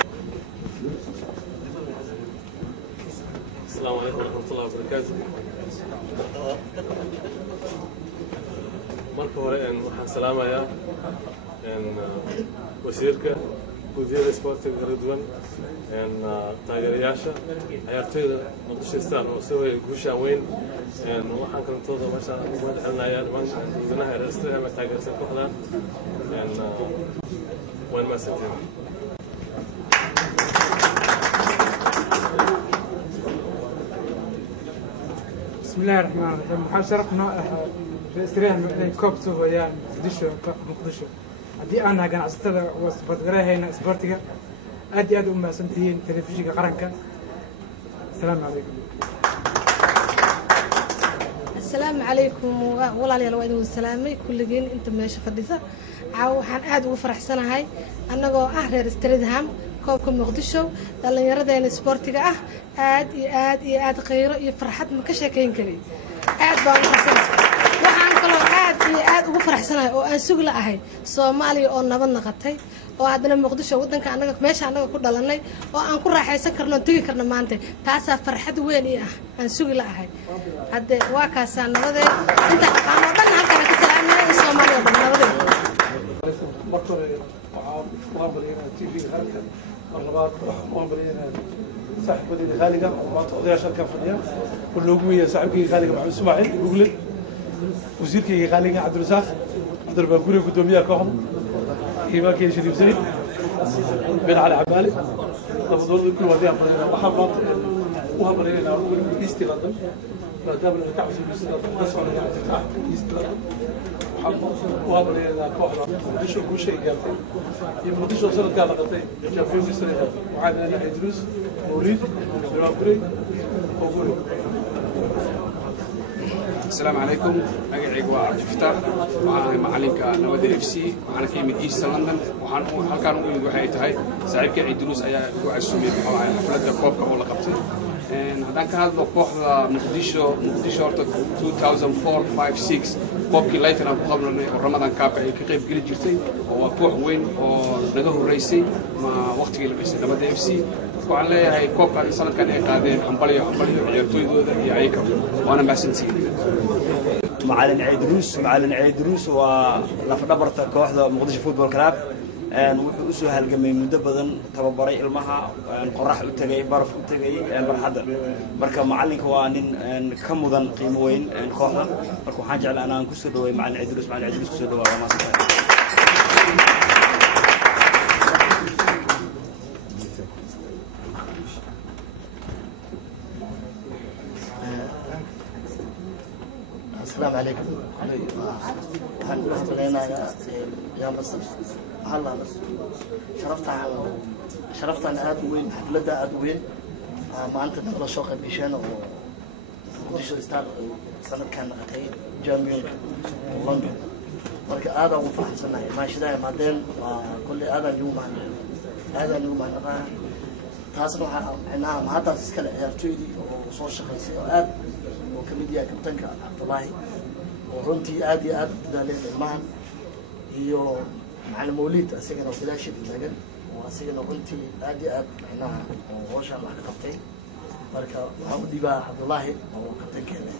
السلام عليكم ورحمة الله وبركاته. marka hore waxaan salaamayaa wasiirka guddiyada isboortiga kala duwan taageerayaasha ciyaartoyda Muqdisho Star oo soo way guushaan weyn waxaan kalantooda meeshaan ugu mahadcelinayaa nimanka guddanaha reestada ama taageersan kooxdan waan maasantiin بسم الله الرحمن الرحيم waxaan sharafna reestaan inay koob soo hooyaan Muqdisho haddii aan nahay ganacsatada wasbadgarahayna isboortiga aad iyo aad u mahadsantihiin telefishinka qaranka السلام عليكم السلام عليكم walaalayaal waa idin salaamay kulligeen inta meesha fadhisa waxaan aad ugu faraxsanahay annagoo ah reer Streetham koobka Muqdisho dhalinyaradeenna isboortiga ah aad iyo aad qeyro iyo farxad ma ka sheekeyn karin aad baan u faraxsanahay waxaan kaloo aad iyo aad ugu faraxsanahay oo aan sugi la'ahay Soomaaliya oo nabad noqotay oo haddana Muqdisho wadanka annaga meesha annaga ku dhalanay oo aan ku raaxaysan karno tagi karno maanta taasa farxad weyn ah aan sugi la'ahay hadda waa kaasa nabadeed inta aqaano dhan halkan ka salaamay Soomaaliya nabadeed waan bariyaa TV halkan marlabaad waan bariyaa saaxiibadii qaaliga maanta odayaasha ka fadhiya kullugu weeyaa saaxiibkii qaaliga Maxamed Ismaaciil Google wasiirkii qaaliga Cabdirasaaq Abdulbaaquuri gudoomiyaha kooxda kiimaakii Shariif Zayd bin Ali Abali dabadooda kullu wadiya bariyaa waxa maanta waxa bariyaa East London maadaama la tacawudu sida dadka East London وهذا كوحدة مقدشو كل شيء قالتي مقدشو صارت قاعدة قالتي شافين في السنة وعاد أنا إدريس موليد دراغوري وقولي السلام عليكم أجي عبد الفتاح وأنا معلمك نوادي FC وأنا كي من إيست لندن وأنا هالكان أقول وحيد هاي سعيد إدريس أيا كوعسومي بحوالي حفلة كوب كولا قبتي هذاك هذا كوحدة مقدشو 2004 5 6 قبكي لايتنا قبل رمضان كاب كقيب قلت جرتي وكوح وين ونجاه الرئيسي ما وقت قلت بس لما دي FC وعلى هاي كوب كان سنة كان قاعدين حنبلي عيرتوي ذو يعيكم وأنا بسنتي معلن عيدروس ولفدبرت كوحدة مقدشو فوتبول كلاب wuxuu u soo halgamay muddo badan tababaray ilmaha qorax u tagay baraf u tagay barxada marka macalinka waa nin ka mudan qiimo weyn kooxda marka waxaan jeclaa inaan ku soo dhaweey macalin Idris ku soo dhawaado ma السلام عليكم. هل لنا يا مصر هلا بس شرفت على هذا وين حفلة هذا وين ما أنت نقول شوقة بيشانة ومقدشو ستار سنة كان أتي جامعة لندن مركز هذا وفرح سنة ما شداي بعدين كل هذا اليوم أنا تاسمح إنها ما هذا سكلا يرتويدي وصور شخصي وآد وكميديا كابتنك عبد الله ورنتي آدي تدالين المهن iyo macallin mawliid asigana bilaashid taagan oo asigana runtii aad iyo aad macnaha oo hawshaan wax ka qabtay marka waxaan u dhiibaa cabdullaahi oo kabtankeena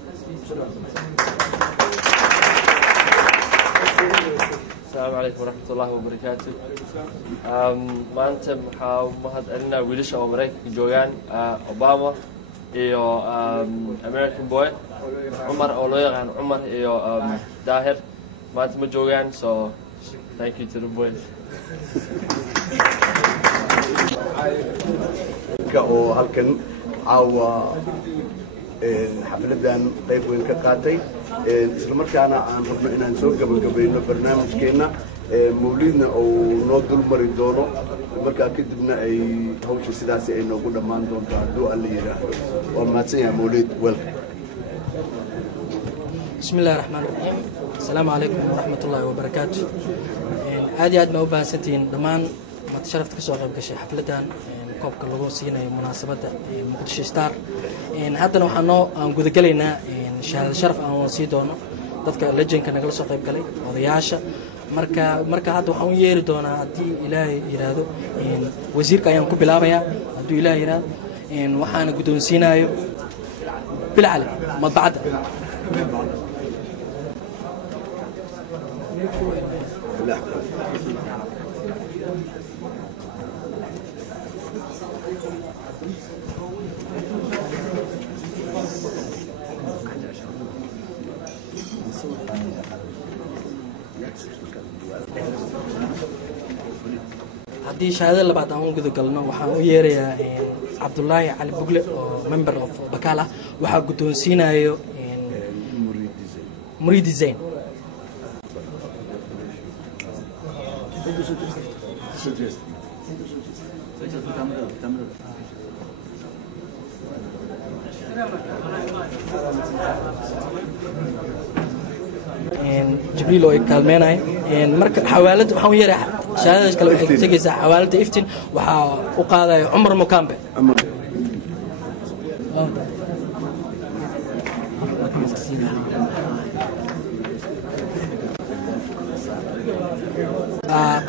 السلام عليكم ورحمة الله وبركاته. maanta waxaa u mahad celinaa wiilasha oo Mareykanka joogaan Obama iyo American boy Cumar oo loo yaqaan Cumar iyo Daahir maanta ma joogaan so thank you to the boys. oo halkan caawa xafladan qayb weyn ka qaatay isla markaana aan rabno inaan soo gabagabayno barnaamijkeena mawliidna uu noo dul mari doono markaa kadibna ay hawsha sidaasi ay noogu dhammaan doonto hadduu alla yidhaahdo waa mahadsan yahay mawliid welcome بسم الله الرحمن الرحيم السلام عليكم ورحمة الله وبركاته عادي عاد ما وباسنتين دمان ما تشرفت كسوق بكشة حفلتان كوب كلغو سينا مناسبة مقدش ستار هذا نوع حنو جود كلينا شهادة شرف أو سيدونه dadka legendka nagala soo qayb galay odayaasha marka hadda waxaan u yeeri doonaa haddii ilaahay yiraahdo wasiirka ayaan ku bilaabayaa hadduu ilaahay yiraahdo waxaana guddoonsiinayo bilcali madbacadda haddii shahaadada labaad aan u guda galno waxaan u yeerayaa cabdullaahi cali bugle oo member of bakaal ah waxaa guddoonsiinayo muriid zayn jibriil oo kaalmeenay marka xawaalad waxaan u yeeraa shahaadada kale waxay tagaysaa xawaalada iftin waxaa u qaadaya cumar mukambe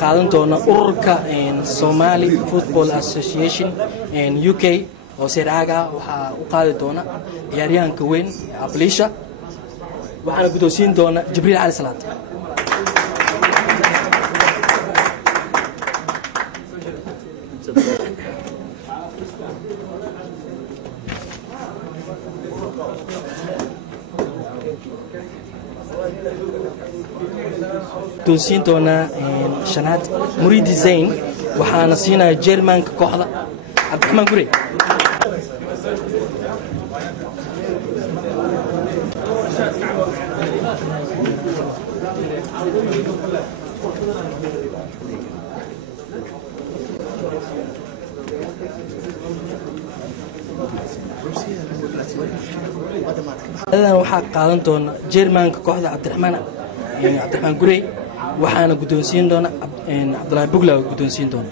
qaadan doona ururka Somali Football Association UK oo siraaga waxaa u qaadi doona ciyaaryahanka weyn Ablisha waxaana guddoonsiin doona Jibriil Cali Salaad guddoonsiin doona shanaad Muriid Zayn waxaana siinaya Jermanka kooxda Cabdiraxmaan Gure waxaa qaadan doona Jermanka kooxda Cabdiraxmaan Gure waxaana guddoonsiin doona Cabdullaahi Bugla guddoonsiin doona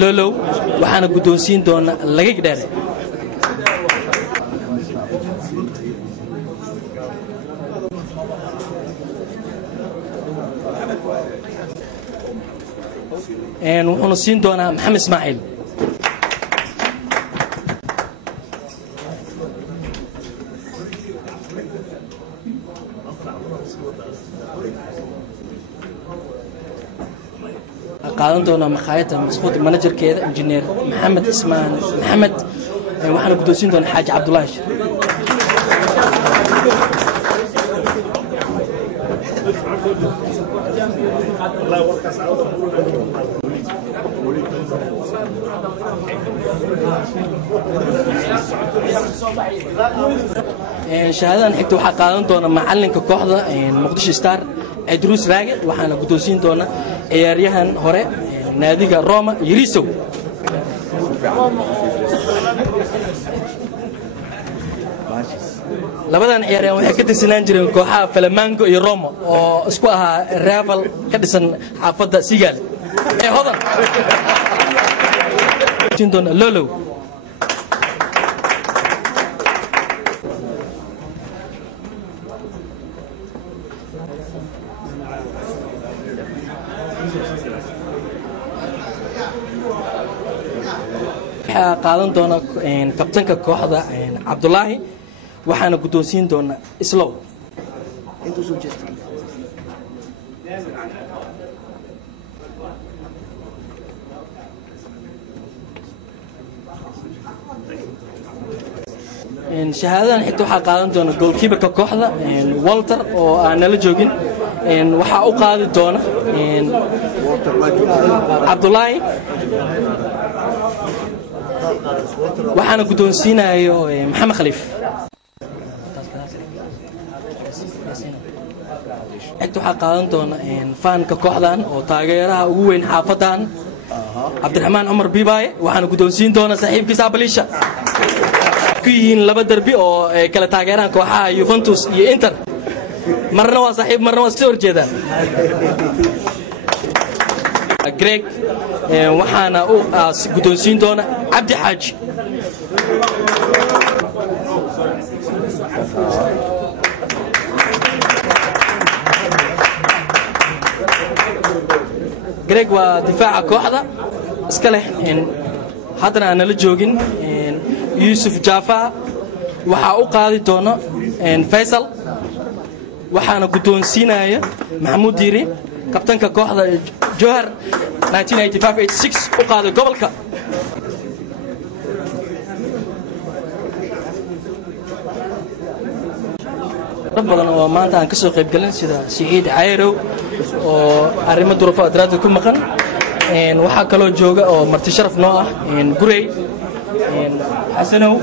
lolow waxaana guddoonsiin doona lagag dheere wuxuuna siin doonaa maxamed ismaaciil qaadan doona makhaayadda masquud managerkeeda injineer maxamed ismaan maxamed waxaana guddoonsiin doona xaaji cabdullaahi shahaadadan xigta waxaa qaadan doona macalinka kooxda muqdisho star Idruus Raage waxaana guddoonsiin doona ciyaaryahan hore naadiga Roma Yirisow labadan ciyaaryahan waxay ka tirsanaan jireen kooxaha Flamengo iyo Roma oo isku ahaa rival ka dhisan xaafadda Sigaal ee hodan Tindon Lolo qaadan doona kabtanka kooxda Cabdullaahi waxaana guddoonsiin doona Islow intuu soo jeestay shahaadadan xigta waxaa qaadan doona goalkeeperka kooxda Walter oo aan nala joogin waxaa u qaadi doona Cabdullaahi waxaana guddoonsiinayo Maxamed Khaliif xigta waxaa qaadan doona faanka kooxdan oo taageeraha ugu weyn xaafadan Cabdiraxmaan Cumar Biibaaye waxaana guddoonsiin doona saaxiibkiisa Abalisha ku yihiin laba darbi oo kala taageeraan kooxaha Juventus iyo Inter marna waa saaxiib marna waa soo horjeedaan Greg waxaana u guddoonsiin doona Cabdi Xaaji Greg waa difaaca kooxda iska leh haddana aan nala joogin Yusuf Jaafa waxaa u qaadi doona Faisal waxaana guddoonsiinaya Maxamuud Diiri kabtanka kooxda Johar 1985-86 u qaaday gobolka dad badan oo maanta aan ka soo qayb galin sida Saciid Cayrow oo arrimo duruufo adraad ku maqan waxaa kaloo jooga oo marti sharaf noo ah Gurey Xasanow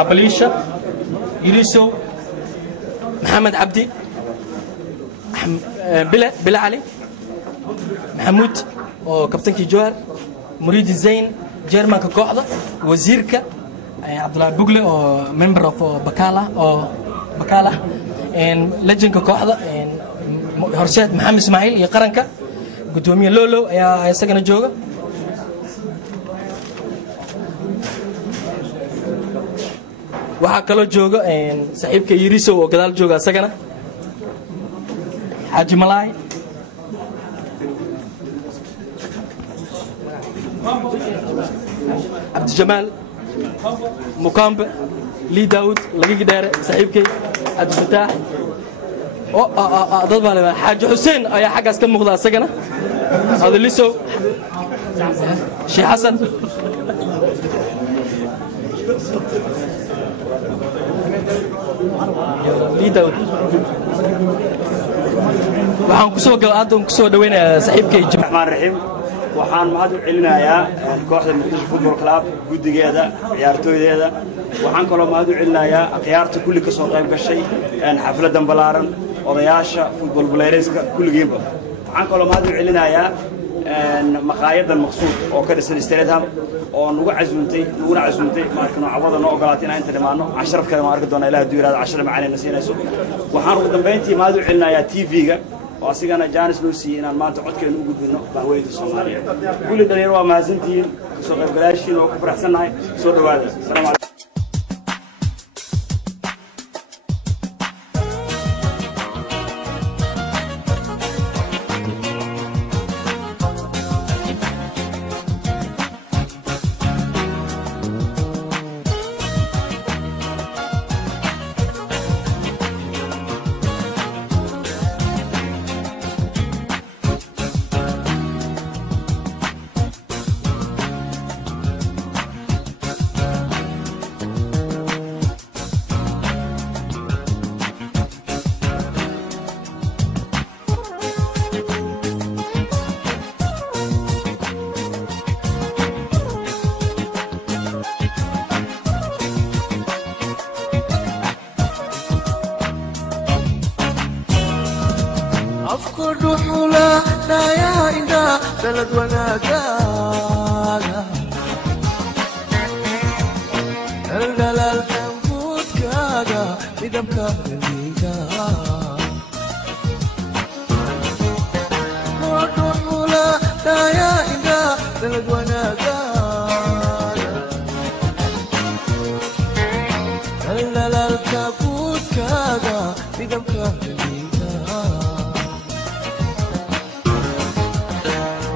Abalisha Iliso Maxamed Cabdi Bila Ali Maxamuud oo kabtankii Johar Muriidi Zayn Jermanka kooxda wasiirka Cabdullaahi Bugle oo member of Bakala legendka kooxda horseed Maxamed Ismaaciil iyo qaranka gudoomiye Lolo ayaa isagana jooga waxaa kaloo jooga saaxiibka Yiriso oo gadaal jooga isagana Xaaji Malaay Abdi Jamaal Mukambe Lee Daoud lagigi dheere saaxiibkay Abdi Fataax dad baa leedahay Xaaji Xuseen ayaa xaggaas ka muuqda isagana Adaliso Sheekh Xasan Lee Daoud waxaan ku soo dhaweynayaa saaxiibkay Rahmaan Rahiim waxaan mahad u celinayaa kooxda Muqdisho Football Club gudigeeda ciyaartooydeeda waxaan kaloo mahad u celinayaa akhyaarta kulli ka soo qayb gashay xafladan balaaran odayaasha football playerska kulligiinba waxaan kaloo mahad u celinayaa maqaayadan maqsuud oo ka dhisan Stadium oo naguna casuuntay marka noocawada noo ogolaatay inaan inta dhimaano casharaf kale ma arki doona ilaahay duu yiraahdo cashar macaan siinayso waxaan ugu dambeyntii mahad u celinayaa TV-ga oo asigana Jaanis loo siiyay inaan maanta codkeena u gudbino bahweynta Soomaaliyeed kulli dhalinyaro waa mahadsantihiin soo qaybgalayaashiin oo ku faraxsanahay soo dhawaada assalaamu calaykum أفقد حلا لا يا إندا بلد وناكانا الجلال تنبوتك kaaga midabka dhiiga moodhula dhaya indha dalad wanaaga daldalaalka buudkaaga midabka dhiiga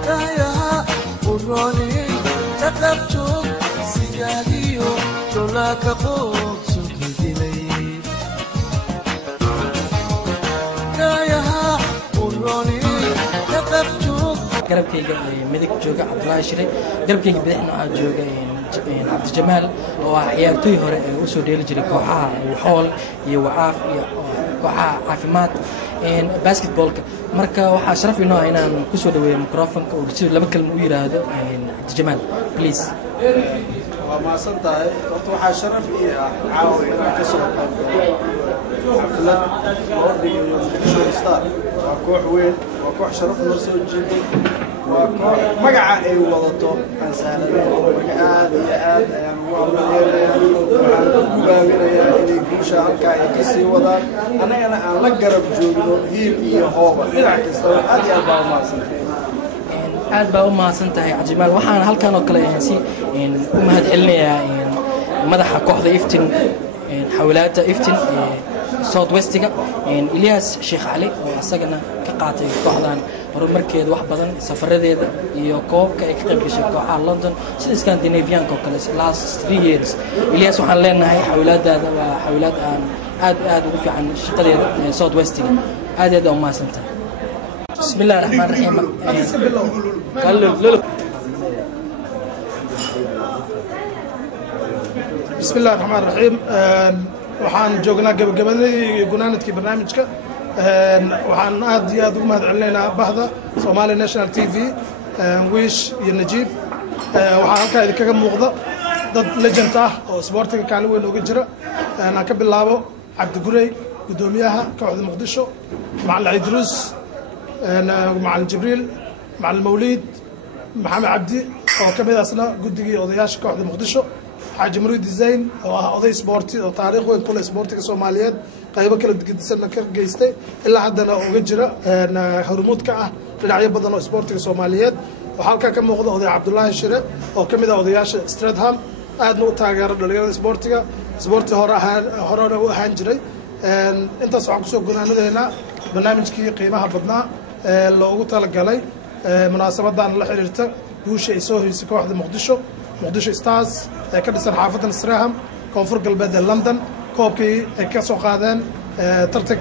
dhayaha uroni dhaqabjoog sigaadiyo dolaaka qoobsuki dilay dhayaha uroni dhaqabjoog garabkayga midig jooga cabdulaahi shire garabkayga bidixna waxaa jooga cabdijamaal oo ah ciyaartooy hore ee u soo dheeli jiray kooxaha xool iyo wacaaf iyo kooxaha caafimaad basketballka marka waxaa sharaf inoo ah inaan ku soo dhaweeyo microfonka oo si laba kalma u yiraahdo cabdijamaal please waa maasan tahay horta waxaa sharaf ii ah caawa inaan ka soo qaybgalo xaflad loo dhigayo Muqdisho Star waa koox weyn waa koox sharaf noo soo jiiday waa koox magaca ay wadato aan sahlayn marka aad iyo aad ayaan ugu ammaanaynayaa waxaan ku gubaabinayaa inay guusha halkaa ay ka sii wadaan annagana aan la garab joogno hiil iyo hooba dhinac kastaba aad iyo aad baa umahadsantahay aad baa u mahadsan tahay cabdimaal waxaan halkan oo kale si u mahad celinayaa madaxa kooxda iftin xawlaadda iftin south westiga Ilyas Sheikh Ali oo asagana ka qaatay kooxdan horumarkeeda wax badan safaradeeda iyo koobka ay ka qayb gashay kooxaha London sida Scandinavian oo kale last 3 years Ilyas waxaan leenahay xawlaadaada waa xawlaad aan aad ugu fiican shaqadeeda south westiga aad u mahadsan tahay بسم الله الرحمن الرحيم بسم الله الرحمن الرحيم waxaan joognaa gabagabadii gunaanadkii barnaamijka waxaan aad iyo aad ugu mahad celinaynaa bahda Somali National TV wish iyo Najiib waxaa halkaa idinkaga muuqda dad legend ah oo sportiga kaalin weyn uga jira aan ka bilaabo Cabdi Gurey gudoomiyaha kooxda Muqdisho Macallin Idruus معلم جبريل معلم موليد محمد عبدي oo kamid asna gudigii odayaasha kooxda Muqdisho Xaaji Muriid Zayn oo ah oday sporti oo taariikh weyn ku leh sportiga Soomaaliyeed qaybo kala gedisan ka geystay ilaa haddana uga jira hormuudka ah dhinacyo badan oo sportiga Soomaaliyeed waxa halka ka muuqda oday Cabdulaahi Shire oo kamid ah odayaasha Stratham aadna u taageero dhalinyarada sportiga hore u ahaan jiray intaas waxaan kusoo gunaanadeena barnaamijkii qiimaha badnaa loogu talagalay munaasabadan la xiriirta guusha ay soo hoysay kooxda Muqdisho Stars ee ka dhisan xaafadda Stratham koonfur galbeed ee London koobkii ay ka soo qaadeen tartan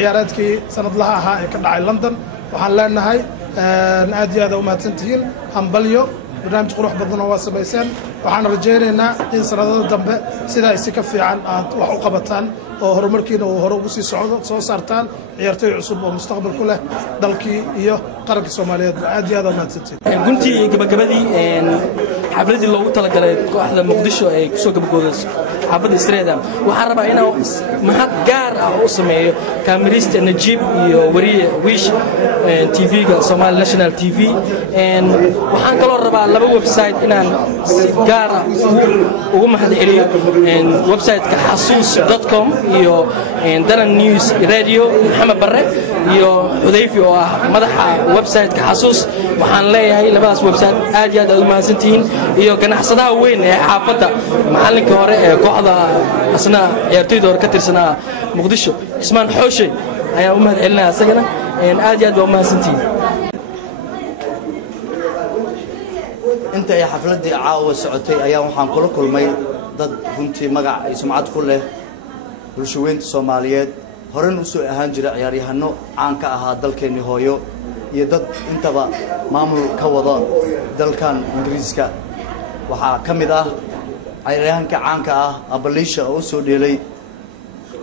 ciyaareedkii sanadlaha ahaa ee ka dhacay London waxaan leenahay aad iyo aad u mahadsantihiin hambalyo barnaamij qurux badan oo waa sameyseen waxaan rajaynaynaa in sanadada dambe sidaa si ka fiican aad wax u qabataan oo horumarkiina uu hore ugu sii soo saartaan ciyaartooy cusub oo mustaqbal ku leh dalkii iyo qaranka Soomaaliyeed aad iyo aad u mahadsantihiin guntii gabagabadii xafladii loogu talagalay kooxda Muqdisho ay ku soo gabagooday xaafadda Stratham waxaan rabaa inaan mahad gaar ah u sameeyo kaamirista Najiib iyo wariye Wish TV-ga Somali National TV waxaan kaloo rabaa laba website inaan si gaar ah ugu mahad celiyo website-ka xasuus.com iyo Danan News Radio Maxamed Barre iyo Xudayfi oo ah madaxa website-ka xasuus waxaan leeyahay labadaas website aad iyo aad u mahadsantihiin iyo ganacsadaha weyn ee xaafadda macalinka hore ee kooxda asna ciyaartooyda hore ka tirsanaa Muqdisho Ismaan Xooshe ayaa u mahad celinaya asagana aad iyo aad u mahadsantihiin inta ay xafladii caawa socotay ayaa waxaan kula kulmay dad runtii magac ay sumcad ku leh bulshaweynta Soomaaliyeed horena u soo ahaan jira ciyaaryahano caan ka ahaa dalkeennii hooyo iyo dad intaba maamul ka wada dalkan Ingiriiska waxaa ka mid ah ciyaaryahanka caanka ah Abalisha oo soo dheelay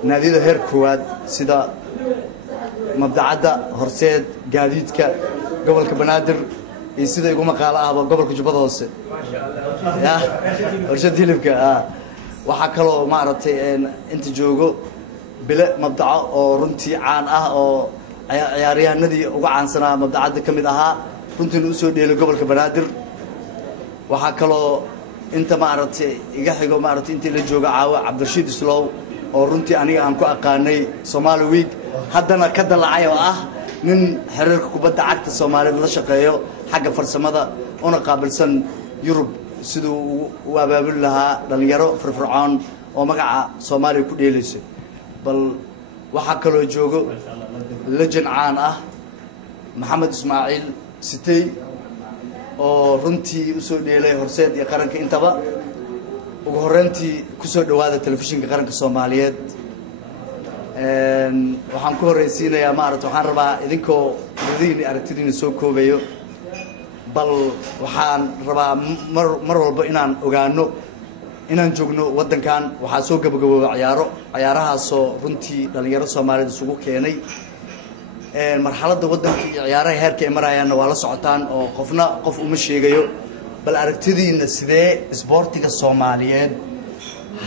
naadiyada heer koowaad sida mabdacada horseed gaadiidka gobolka Banaadir iyo sida ugu maqaala ahba gobolka Jubbada Hoose warshad hilibka waxa kale oo maaragtay inta joogo bile mabdaco oo runtii caan ah oo ciyaaryahanadii ugu caansanaa mabdacada kamid ahaa runtii uu soo dheelay gobolka Banaadir waxa kale oo inta maaragtay iga xigo maaragtay intii la jooga caawa Cabdirashiid Islow oo runtii aniga aan ku aqaanay Somali Week haddana ka dalacay oo ah nin xiriirka kubadda cagta Soomaaliyeed la shaqeeyo xagga farsamada una qaabilsan Yurub sidoo uu abaabul lahaa dhalinyaro firfircoon oo magaca Soomaaliya ku dheelayso bal waxa kaloo joogo legend caan ah Maxamed Ismaaciil Sitey oo runtii u soo dheelay horseed iyo qaranka intaba ugu horeyntii ku soo dhawaada telefishinka qaranka Soomaaliyeed waxaan ku horeysiinayaa waxaan rabaa idinkoo aragtidiina soo koobayo bal waxaan rabaa mar walba inaan ogaano inaan joogno wadankan waxaa soo gabagabooba ciyaarahaasoo runtii dhalinyaro Soomaaliyeed isugu keenay marxaladda wadanka iyo ciyaaraha heerka ay marayaanna waa la socotaan oo qofna qof uma sheegayo bal aragtidiina sidee isboortiga Soomaaliyeed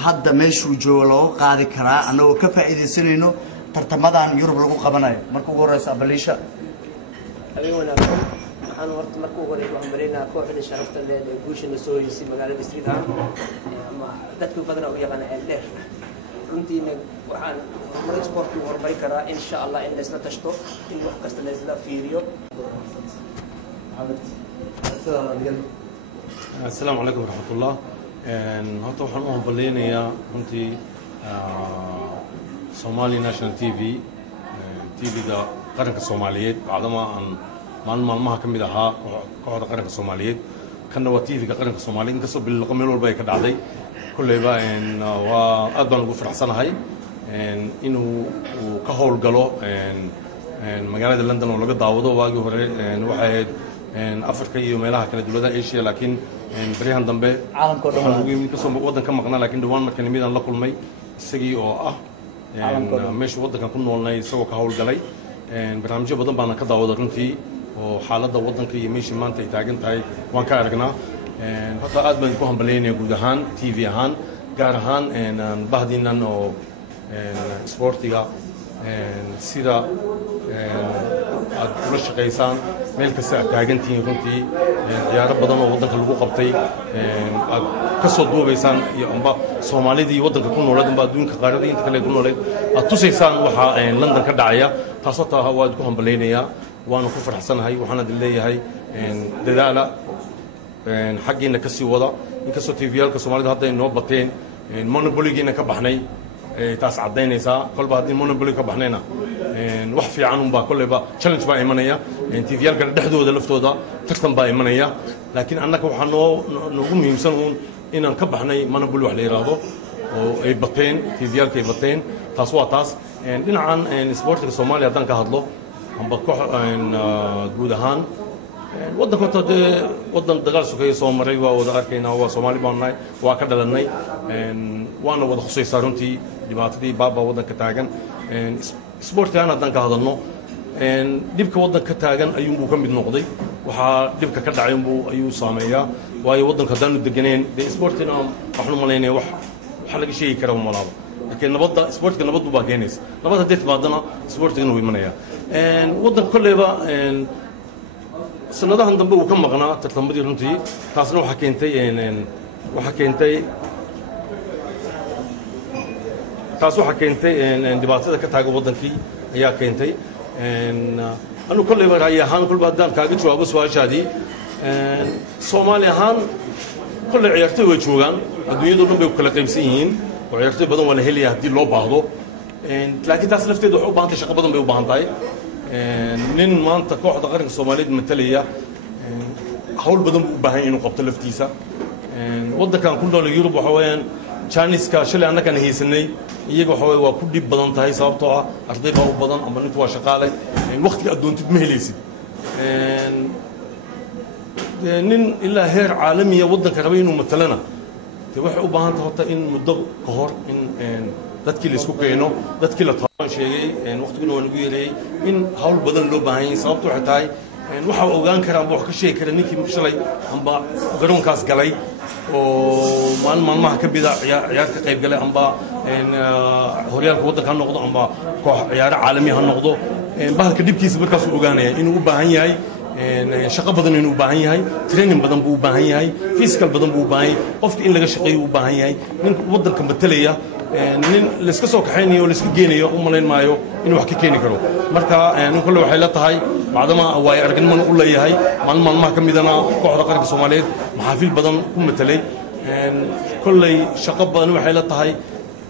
hadda meeshuu joogo loo qaadi karaa anagoo ka faa'iideysanayno tartamadan Yurub lagu qabanayo marka ugu horeysa Abaliisha waxaan horta marka ugu horeysa waxaan mareynaa kooxda sharafta leh ee guushana soo hoysay magaalada Streetham ama dadka badan oo yaqaan dheer runtiina waxaan horumarin sportka horumari karaa insha Allah in la isla tashto in wax kasta la isla fiiriyo السلام عليكم ورحمة الله. هذا وحنا مهبلينيا أنتي Somali National TV TV دا قرنك الصوماليات بعدما أن ما كم بدها قاعدة قرنك الصوماليات كنا وتيفي قرنك الصوماليين كسب بالقميل والباقي كدعدي كل يبقى إن وأدنى نقول حسنا هاي إنه كهول قالوا إن مجال لندن ولا قد عوضوا واجي إن واحد إن أفريقيا وملاها كانت دولة إيشيا لكن إن بريهان دمبه عالم كله نقول من كسب وطن كم مقنع لكن دوان ما كان يميل الله كل ماي سجي أو إن مش وطن كان كنا والله يسوى كهول قلي إن برنامج وطن بنا كذا وطن فيه وحالة وطن كي مش ما أنت يتاجن تاي وان كارجنا إن حتى أدب نكون بلين يقول هان تي في هان قارهان إن بعدين أو سبورتيا إن سيرة كل شقيسان ملك الساعة تاجنتي كنتي يا رب بدنا وضنك اللي قبتي كسر دو بيسان يا أمبا سومالي دي وضنك كون ولادهم بعدين كقارد أنت كله كون ولاد أتوسيسان وح لندن كدعية خاصة هواد كهم بلينيا وأنا كفر حسن هاي وحنا دللي هاي دلالة حقي نكسي وضع نكسر تي في ال كسومالي هذا إنه بطين مونوبولي جينا كبحني تاس عدين إسا كل بعض مونوبولي كبحنينا wax fiican un baa kuleyba challenge baa imanaya tviyalka dhexdooda laftooda tartan baa imanaya laakiin annaka waxaa noogu muhiimsan uun inaan ka baxnay monopoly wax la yiraahdo oo ay bateen tviyalka ay bateen taas waa taas dhinacan sportka Soomaaliya haddaan ka hadlo amba guud ahaan waddanka horta waddan dagaal sugaya soo maray waa wada arkaynaa waa Soomaali baan nahay waa ka dhalanay waana wada khusaysaa runtii dhibaatadii baaba waddanka taagan سبورت أنا دان كهذا دبك وضن كتاجن أيوم بو كم بنقضي وح دبك كذا أيوم بو أيوم سامية وأي وضن كدان الدجنين دي سبورتنا إحنا ملينا حلقة شيء كرام ملابا لكن نبض سبورت كنبض باجينيس نبض هديت بعدنا سبورت كانوا بيمنيا وضن كل يبقى سنده عندهم بو كم مغنى تتلمذي رنتي تاسنو وحكينتي taasoo xakeentay dhibaatada ka taagan wadankii ayaa keentay anu kullayba raay ahaan kulba haddaan kaaga jawaabo su'aashaadii Soomaali ahaan kullay ciyaartoy way joogaan adduunyadu dhan bay ku kala qaybsan yihiin oo ciyaartoy badan waa la helayaa haddii loo baahdo laakiin taas lafteedu waxay u baahan tahay shaqo badan bay u baahan tahay nin maanta kooxda qaranka Soomaaliyeed matalaya hawl badan buu u baahan yahay inuu qabto laftiisa wadankan ku nool Yurub waxa weeyaan Chinese-ka shalay annaka haysanay iyaga waxa waa ku dib badan tahay sababtoo ah arday baa u badan ama nintu waa shaqaale waqtiga adoontid ma helaysid nin ilaa heer caalamiya wadanka rabay inuu matalana waxay u baahan tahay horta in muddo ka hor in dadkii la isku keeno dadkii la taaban sheegay waqtiguna waa nagu yeelayay in hawl badan loo baahan yahay sababtoo waxay tahay waxa ogaan karaa wax ka sheegi kara ninkii shalay amba garoonkaas galay oo maalmaha ka bida ciyaar ka qayb galay amba horyaalka waddanka ha noqdo amba koox ciyaaro caalami ha noqdo bahalka dhibkiisa markaas uu ogaanaya inuu u baahan yahay shaqo badan inuu u baahan yahay training badan buu u baahan yahay physical badan buu u baahan yahay qofka in laga shaqeeyo u baahan yahay ninka waddanka matalaya nin layska soo kaxaynayo oo layska geenayo u malayn maayo inuu wax ka keeni karo marka nin kolle waxay la tahay macdama waayo aragnimana u leeyahay maalin maalmaha ka midana kooxda qaranka soomaaliyeed maxaafiil badan ku matelay kolley shaqo badan waxay la tahay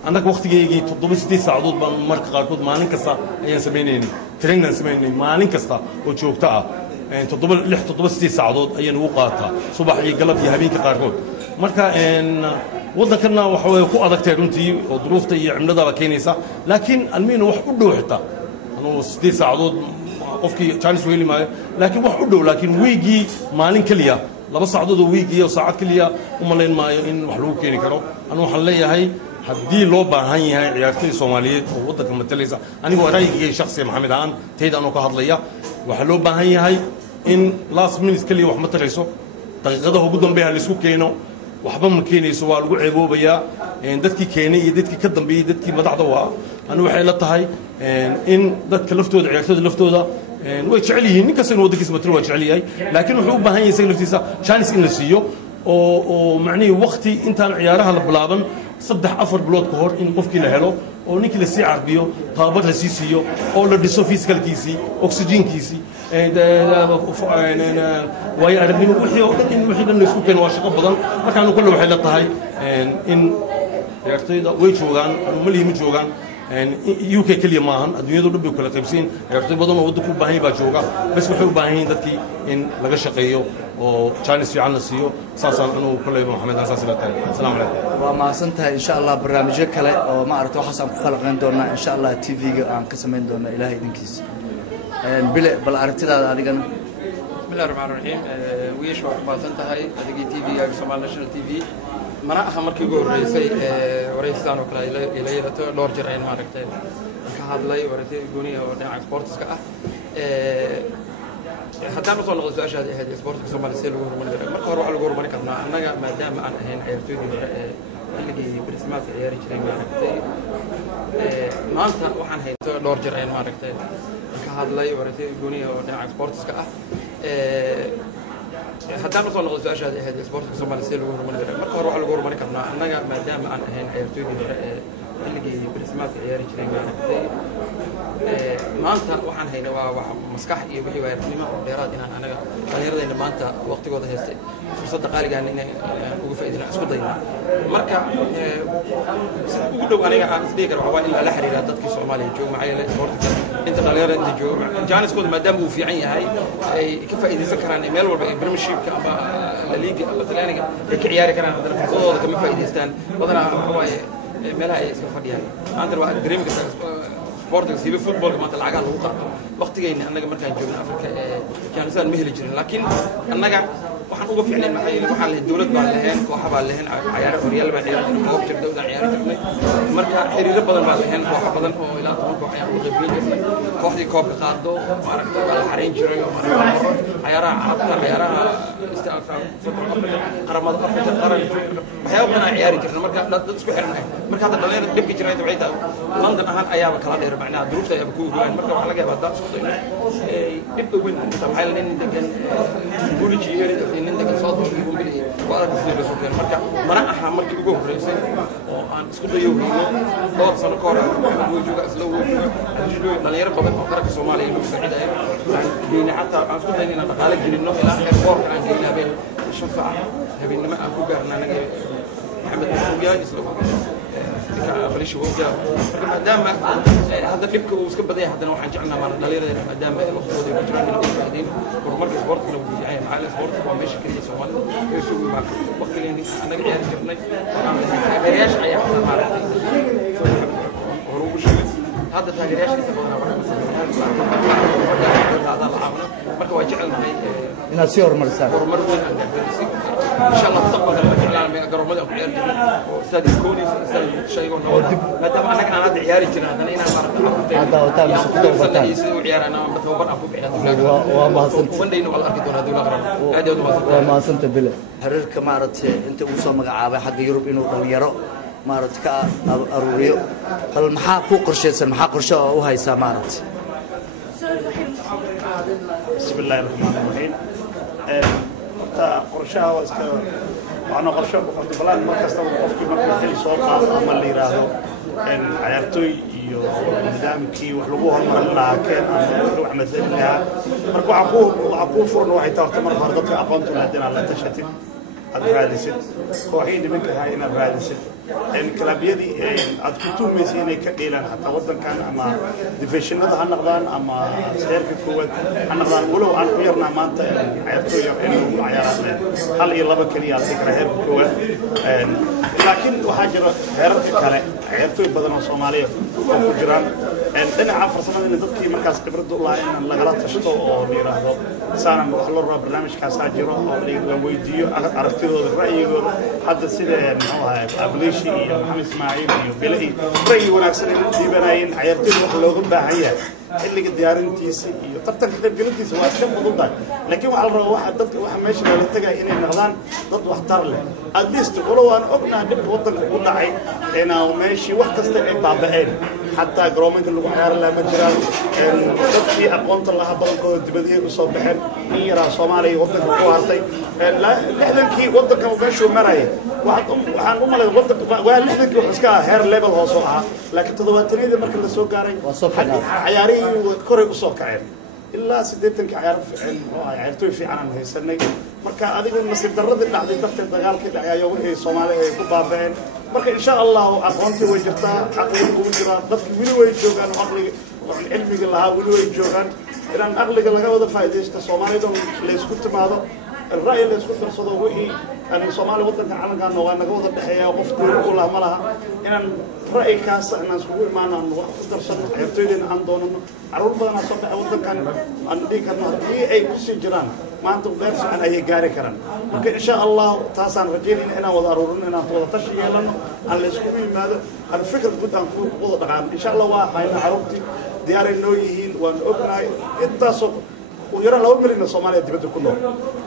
annaga waqtigeygii 7-8 saacadood baan marka qaarkood maalin kasta ayaan samaynaynay trainingaan samaynay maalin kasta oo joogto ah 7-8 saacadood ayaan ugu qaataa subax iyo galab iyo habeenkii qaarkood marka waddankanna waxa way ku adagtay runtii oo duruufta iyo cimiladaaba keenaysa laakiin almiina wax u dhow xitaa anuu 8 saacadood qofkii chance weeli maayo laakiin wax u dhow laakiin wiigii maalin kaliya 2 saacadood oo wiigii oo saacad kaliya u malayn maayo in wax lagu keeni karo anuu waxaan leeyahay haddii loo baahan yahay ciyaartoy Soomaaliyeed oo waddanka matalaysa anigoo ra'yigayga shakhsiga Maxamed aan tayda anoo ka hadlaya waxa loo baahan yahay in last minute kaliya wax matalayso daqiiqadaha ugu dambeeya la isku keeno waxba ma keenayso waa lagu ceeboobayaa dadkii keenay iyo dadkii ka dambeeyay dadkii madaxda waa anu waxay la tahay in dadka laftooda ciyaartoyda laftooda way jecel yihiin nin kasta inuu waddankiisa matalo waa jecel yahay laakiin wuxuu u baahan yahay isaga laftiisa chance in la siiyo oo macnaheedu waqti intaan ciyaaraha la bilaaban 3-4 bilood ka hor in qofkii la helo oo ninkii la sii carbiyo tababar la sii siiyo oo la dhiso physicalkiisii oxygenkiisii waayo aragnimo wixii oo dhan in wixii dhan la isku keeno waa shaqo badan markaanu kolle waxay la tahay in ciyaartoyda way joogaan malihi ma joogaan UK kaliya maahan adduunyadu dhan bay kala qaybsiin ciyaartoy badan oo waddanku u baahan yahay baa jooga bas waxay u baahan yihiin dadkii in laga shaqeeyo oo chance fiican la siiyo saasaan anuu kolley Maxamed saas la tahay assalaamu calaykum waa mahadsan tahay insha Allah barnaamijyo kale oo ma aragto waxaas aan ku falaqayn doonaa insha Allah TV-ga aan ka samayn doonaa ilaahay idinkiisa bile bal aragtidaada adigana bismillahir rahmaanir rahiim wiish waa baasan tahay adigii TV-ga Somali National TV mana aha markii ugu horeysay wareysigan oo kale ila yeelato dhowr jeer ayaan maaragtay ka hadlay wareysi gooniga oo dhinaca sportska ah haddaan usoo noqdo su-aashaadii ahayd sportska Soomaaliya see lagu horumarin karaa marka hore waxaa lagu horumarin karnaa annaga maadaama aan ahayn ciyaartoydii hore ee xilligii Christmaska ciyaari jiray maaragtay maanta waxaan haysto dhowr jeer ayaan maaragtay ka hadlay wareysi gooniga oo dhinaca sportska ah haddaan usoo noqdo su-aashaadii ahayd sportska Soomaaliya see lagu horumarin karaa marka hore waxaa lagu horumarin karnaa annaga maadaama aan ahayn ciyaartoydii hore ee xilligii Christmaska ciyaari jiray maaragtay maanta waxaan haynaa waa wax maskax iyo wixii waayagnimo dheeraad inaan anaga dhalinyarada maanta waqtigooda haystay fursadda qaaligaan inaan uga faa'iideyno isku dayno marka sida ugu dhow aniga aan isdhihi karo waa in la xiriira dadkii Soomaaliya jooga maxay leeyahay sportka inta dhalinyarada inta jooga jaaniskooda maadaama uu fiican yahay ay ka faa'iideysan karaan meel walba ee premiershipka ama la liiga ama talyaaniga ay ka ciyaari karaan haddana fursadooda kama faa'iideystaan badanaa waxa waaye meelaha ay iska fadhiyaan maanta waa dareemi kartaa sportiga siba footballka maanta lacagaha lagu qaato waqtigeena annaga markaan joogno Afrika jaanisaan ma heli jirin laakiin annaga waxaan uga fiicnay maxay waxaan lahayn dawlad baan lahayn kooxa baan lahayn ciyaaro horyaal baan ciyaari jirnay koox jirta dawladda ciyaari jirnay marka xiriiro badan baan lahayn kooxo badan oo ilaa 10 koox ayaan uga qaybin jirnay kooxdii koobka qaado maaragtay waa la xareyn jiray oo maaragtay ciyaaraha carabta ciyaaraha qaramada Afrika qaran waxyaabo badan aan ciyaari jirnay marka dad isku xirnay marka hadda dhalinyarada dhibki jiray dabciida London ahaan ayaaba kala dheer macnaha duruufta ayaaba ku ogaan marka waxa laga yaabaa dad isku dayno dib weyn waxay leeyihiin degan guuliji yeelid in degan soo doonay bili waa la sii basoo marka mana aha markii ugu horeysay oo aan isku dayo wiilo dhowr sano ka hor uu jooga isla uu dhalinyaro badan oo qaranka Soomaaliya lagu saaciday diina xataa aan isku dayno inaan dhaqaale gelino ilaa heer boorka aan gelinay shafaa habeenimo aan ku gaarnaa anaga Maxamed Muxuuyaa isla فليش وجه مادام هذا دبك وسكبدي هذا وحن جعلنا مع الدليل مادام الوقت اللي بجران من المشاهدين ومركز سبورت لو جاي مع السبورت وماشي كل سوالف يسوي مع وقت اللي انا قاعد جبنا غيرياش اي حاجه مع هروب الشمس هذا تغييرات تبغى هذا العمل marka waa jecelnahay inaad sii horumarisaan إن شاء الله تطبق الإعلان قرمنا وعيال أستاذ كوني أستاذ شيء ونور مادام أنا هذا عياري جنا أنا هذا وتام سكوت وتام يسوي عيار أنا بتوبر أبو بعيال وما صنت وين على الأرض دون هذول أغرب هذا وما صنت بلا حررك ما رت أنت وصل مقعبة حق يوروب إنه دليرة ما رت كأروريو هل محاكو قرشة محاكو قرشة وهاي سامارت بسم الله الرحمن الرحيم qorshaha waa iska waxaan qorsho ku qabtay balaan markasta qofkii markuu xil soo qaado ama la yiraahdo ciyaartooy iyo nidaamkii wax lagu horumarin lahaa keen ama lagu camalgelin lahaa marka waxaa kuu furan waxay tahay horta marka hore dadka aqoonta leh inaad la tashatid aad raadisid kooxihii nimanka ahaa inaad raadisid kalabyadii aad ku tuhmaysa inay ka dheelaan xataa waddankan ama difeshinada ha noqdaan ama heerka koowaad ha noqdaan walow aan ku yarnaa maanta ciyaartooy yar in lagu ciyaaraan hal iyo laba keliya aan fikra heerka koowaad laakiin waxaa jira heerarka kale ciyaartooy badan oo Soomaaliya oo ku jiraan dhinaca farsamada in dadkii markaas khibrad u lahayn in lagala tashado oo la yiraahdo saanan wax loo rabo barnaamijkaas jiro oo la weydiiyo aragtidooda ra'yigooda hadda sida muxuu ahaa Ablishi iyo Maxamed Ismaaciil iyo Bilay ra'yi wanaagsan ay diibanayeen ciyaartooyda wax looga baahan yahay xilliga diyaarintiisa iyo tartanka qaybgelintiisa waa iska fududahay laakiin waxa la rabaa waxa dadka waxa meesha laga tagay inay noqdaan dad waxtar leh at least walow aan ognahay dhibka waddanka ku dhacay inaa meeshii wax kasta ay baaba'een حتى جرومينك اللي بحير الله مجرى تدفي أقوانت الله بلقوا دبديه وصبحن ميرا صومالي وضد كوارتي لا لحظة كي وضد كم بيشوا مراي واحد عن لا وضد ولحظة كي حسكا هير ليفل هو صوها لكن تضواتني إذا مركز السوق قاري عياري وكوري وصوك عين إلا سديتك عيرتوي في عالم هي سنة مركا هذه المصير درد اللي عندي دفتر دجال كده يا يوم هي صومالي كبابين marka insha Allah aqoontii way jirtaa aqoontii ugu jira dadku wili way joogan cilmiga lahaa wili way joogan inaan aqliga laga wada faa'iideysto Soomaalida la isku timaado الرأي اللي اسكت رصده وهي أن الصومالي وطن كعلنا قالوا وأنا جوده الدحية وقفت ولا ملها إن رأي كاس أن نسوي معنا وقفت رصده يبتدين عن دون عروض بدنا صبح وطن كان أن ديك النهار في أي كسي جيران ما أنتم غير عن أي جاري كران لكن إن شاء الله تاسان رجالين هنا وضرورين هنا طول تشجيع لنا على الاسكوبي ماذا الفكرة قد أنكون وضع عام إن شاء الله واحد عروضتي ديار النويين وأبناء التصق ويرى 2 مليون Soomaaliya dibadda ku nool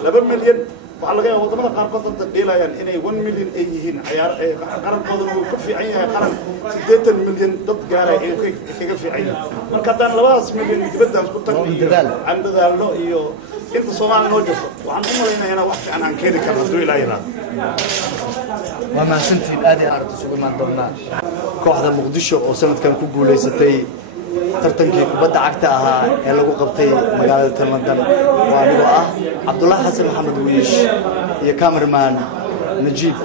2 milyan waxa laga yaabaa wadamada qaar badan daddeelayaan inay 1 milyan ay yihiin ciyaar qarankooda uu ku fiican yahay qaran 80 milyan dad gaaray ay kaga fiican yihiin marka hadaan 2 milyan dibadda isku tagniyo aan dadaalno iyo inta Soomaaliya noo jirto waxaan u maleynayaa inaan wax fiican aan keeni karno haduu Ilaahay وما سنتين آدي أرد سوق ما ضمنا كوحدة مقدشة أو سنة كان كوجولي ستي tartankii kubadda cagta ahaa ee lagu qabtay magaalada London waa anigu ah Cabdullaahi Xasan Maxamed Wiish iyo cameraman Najiib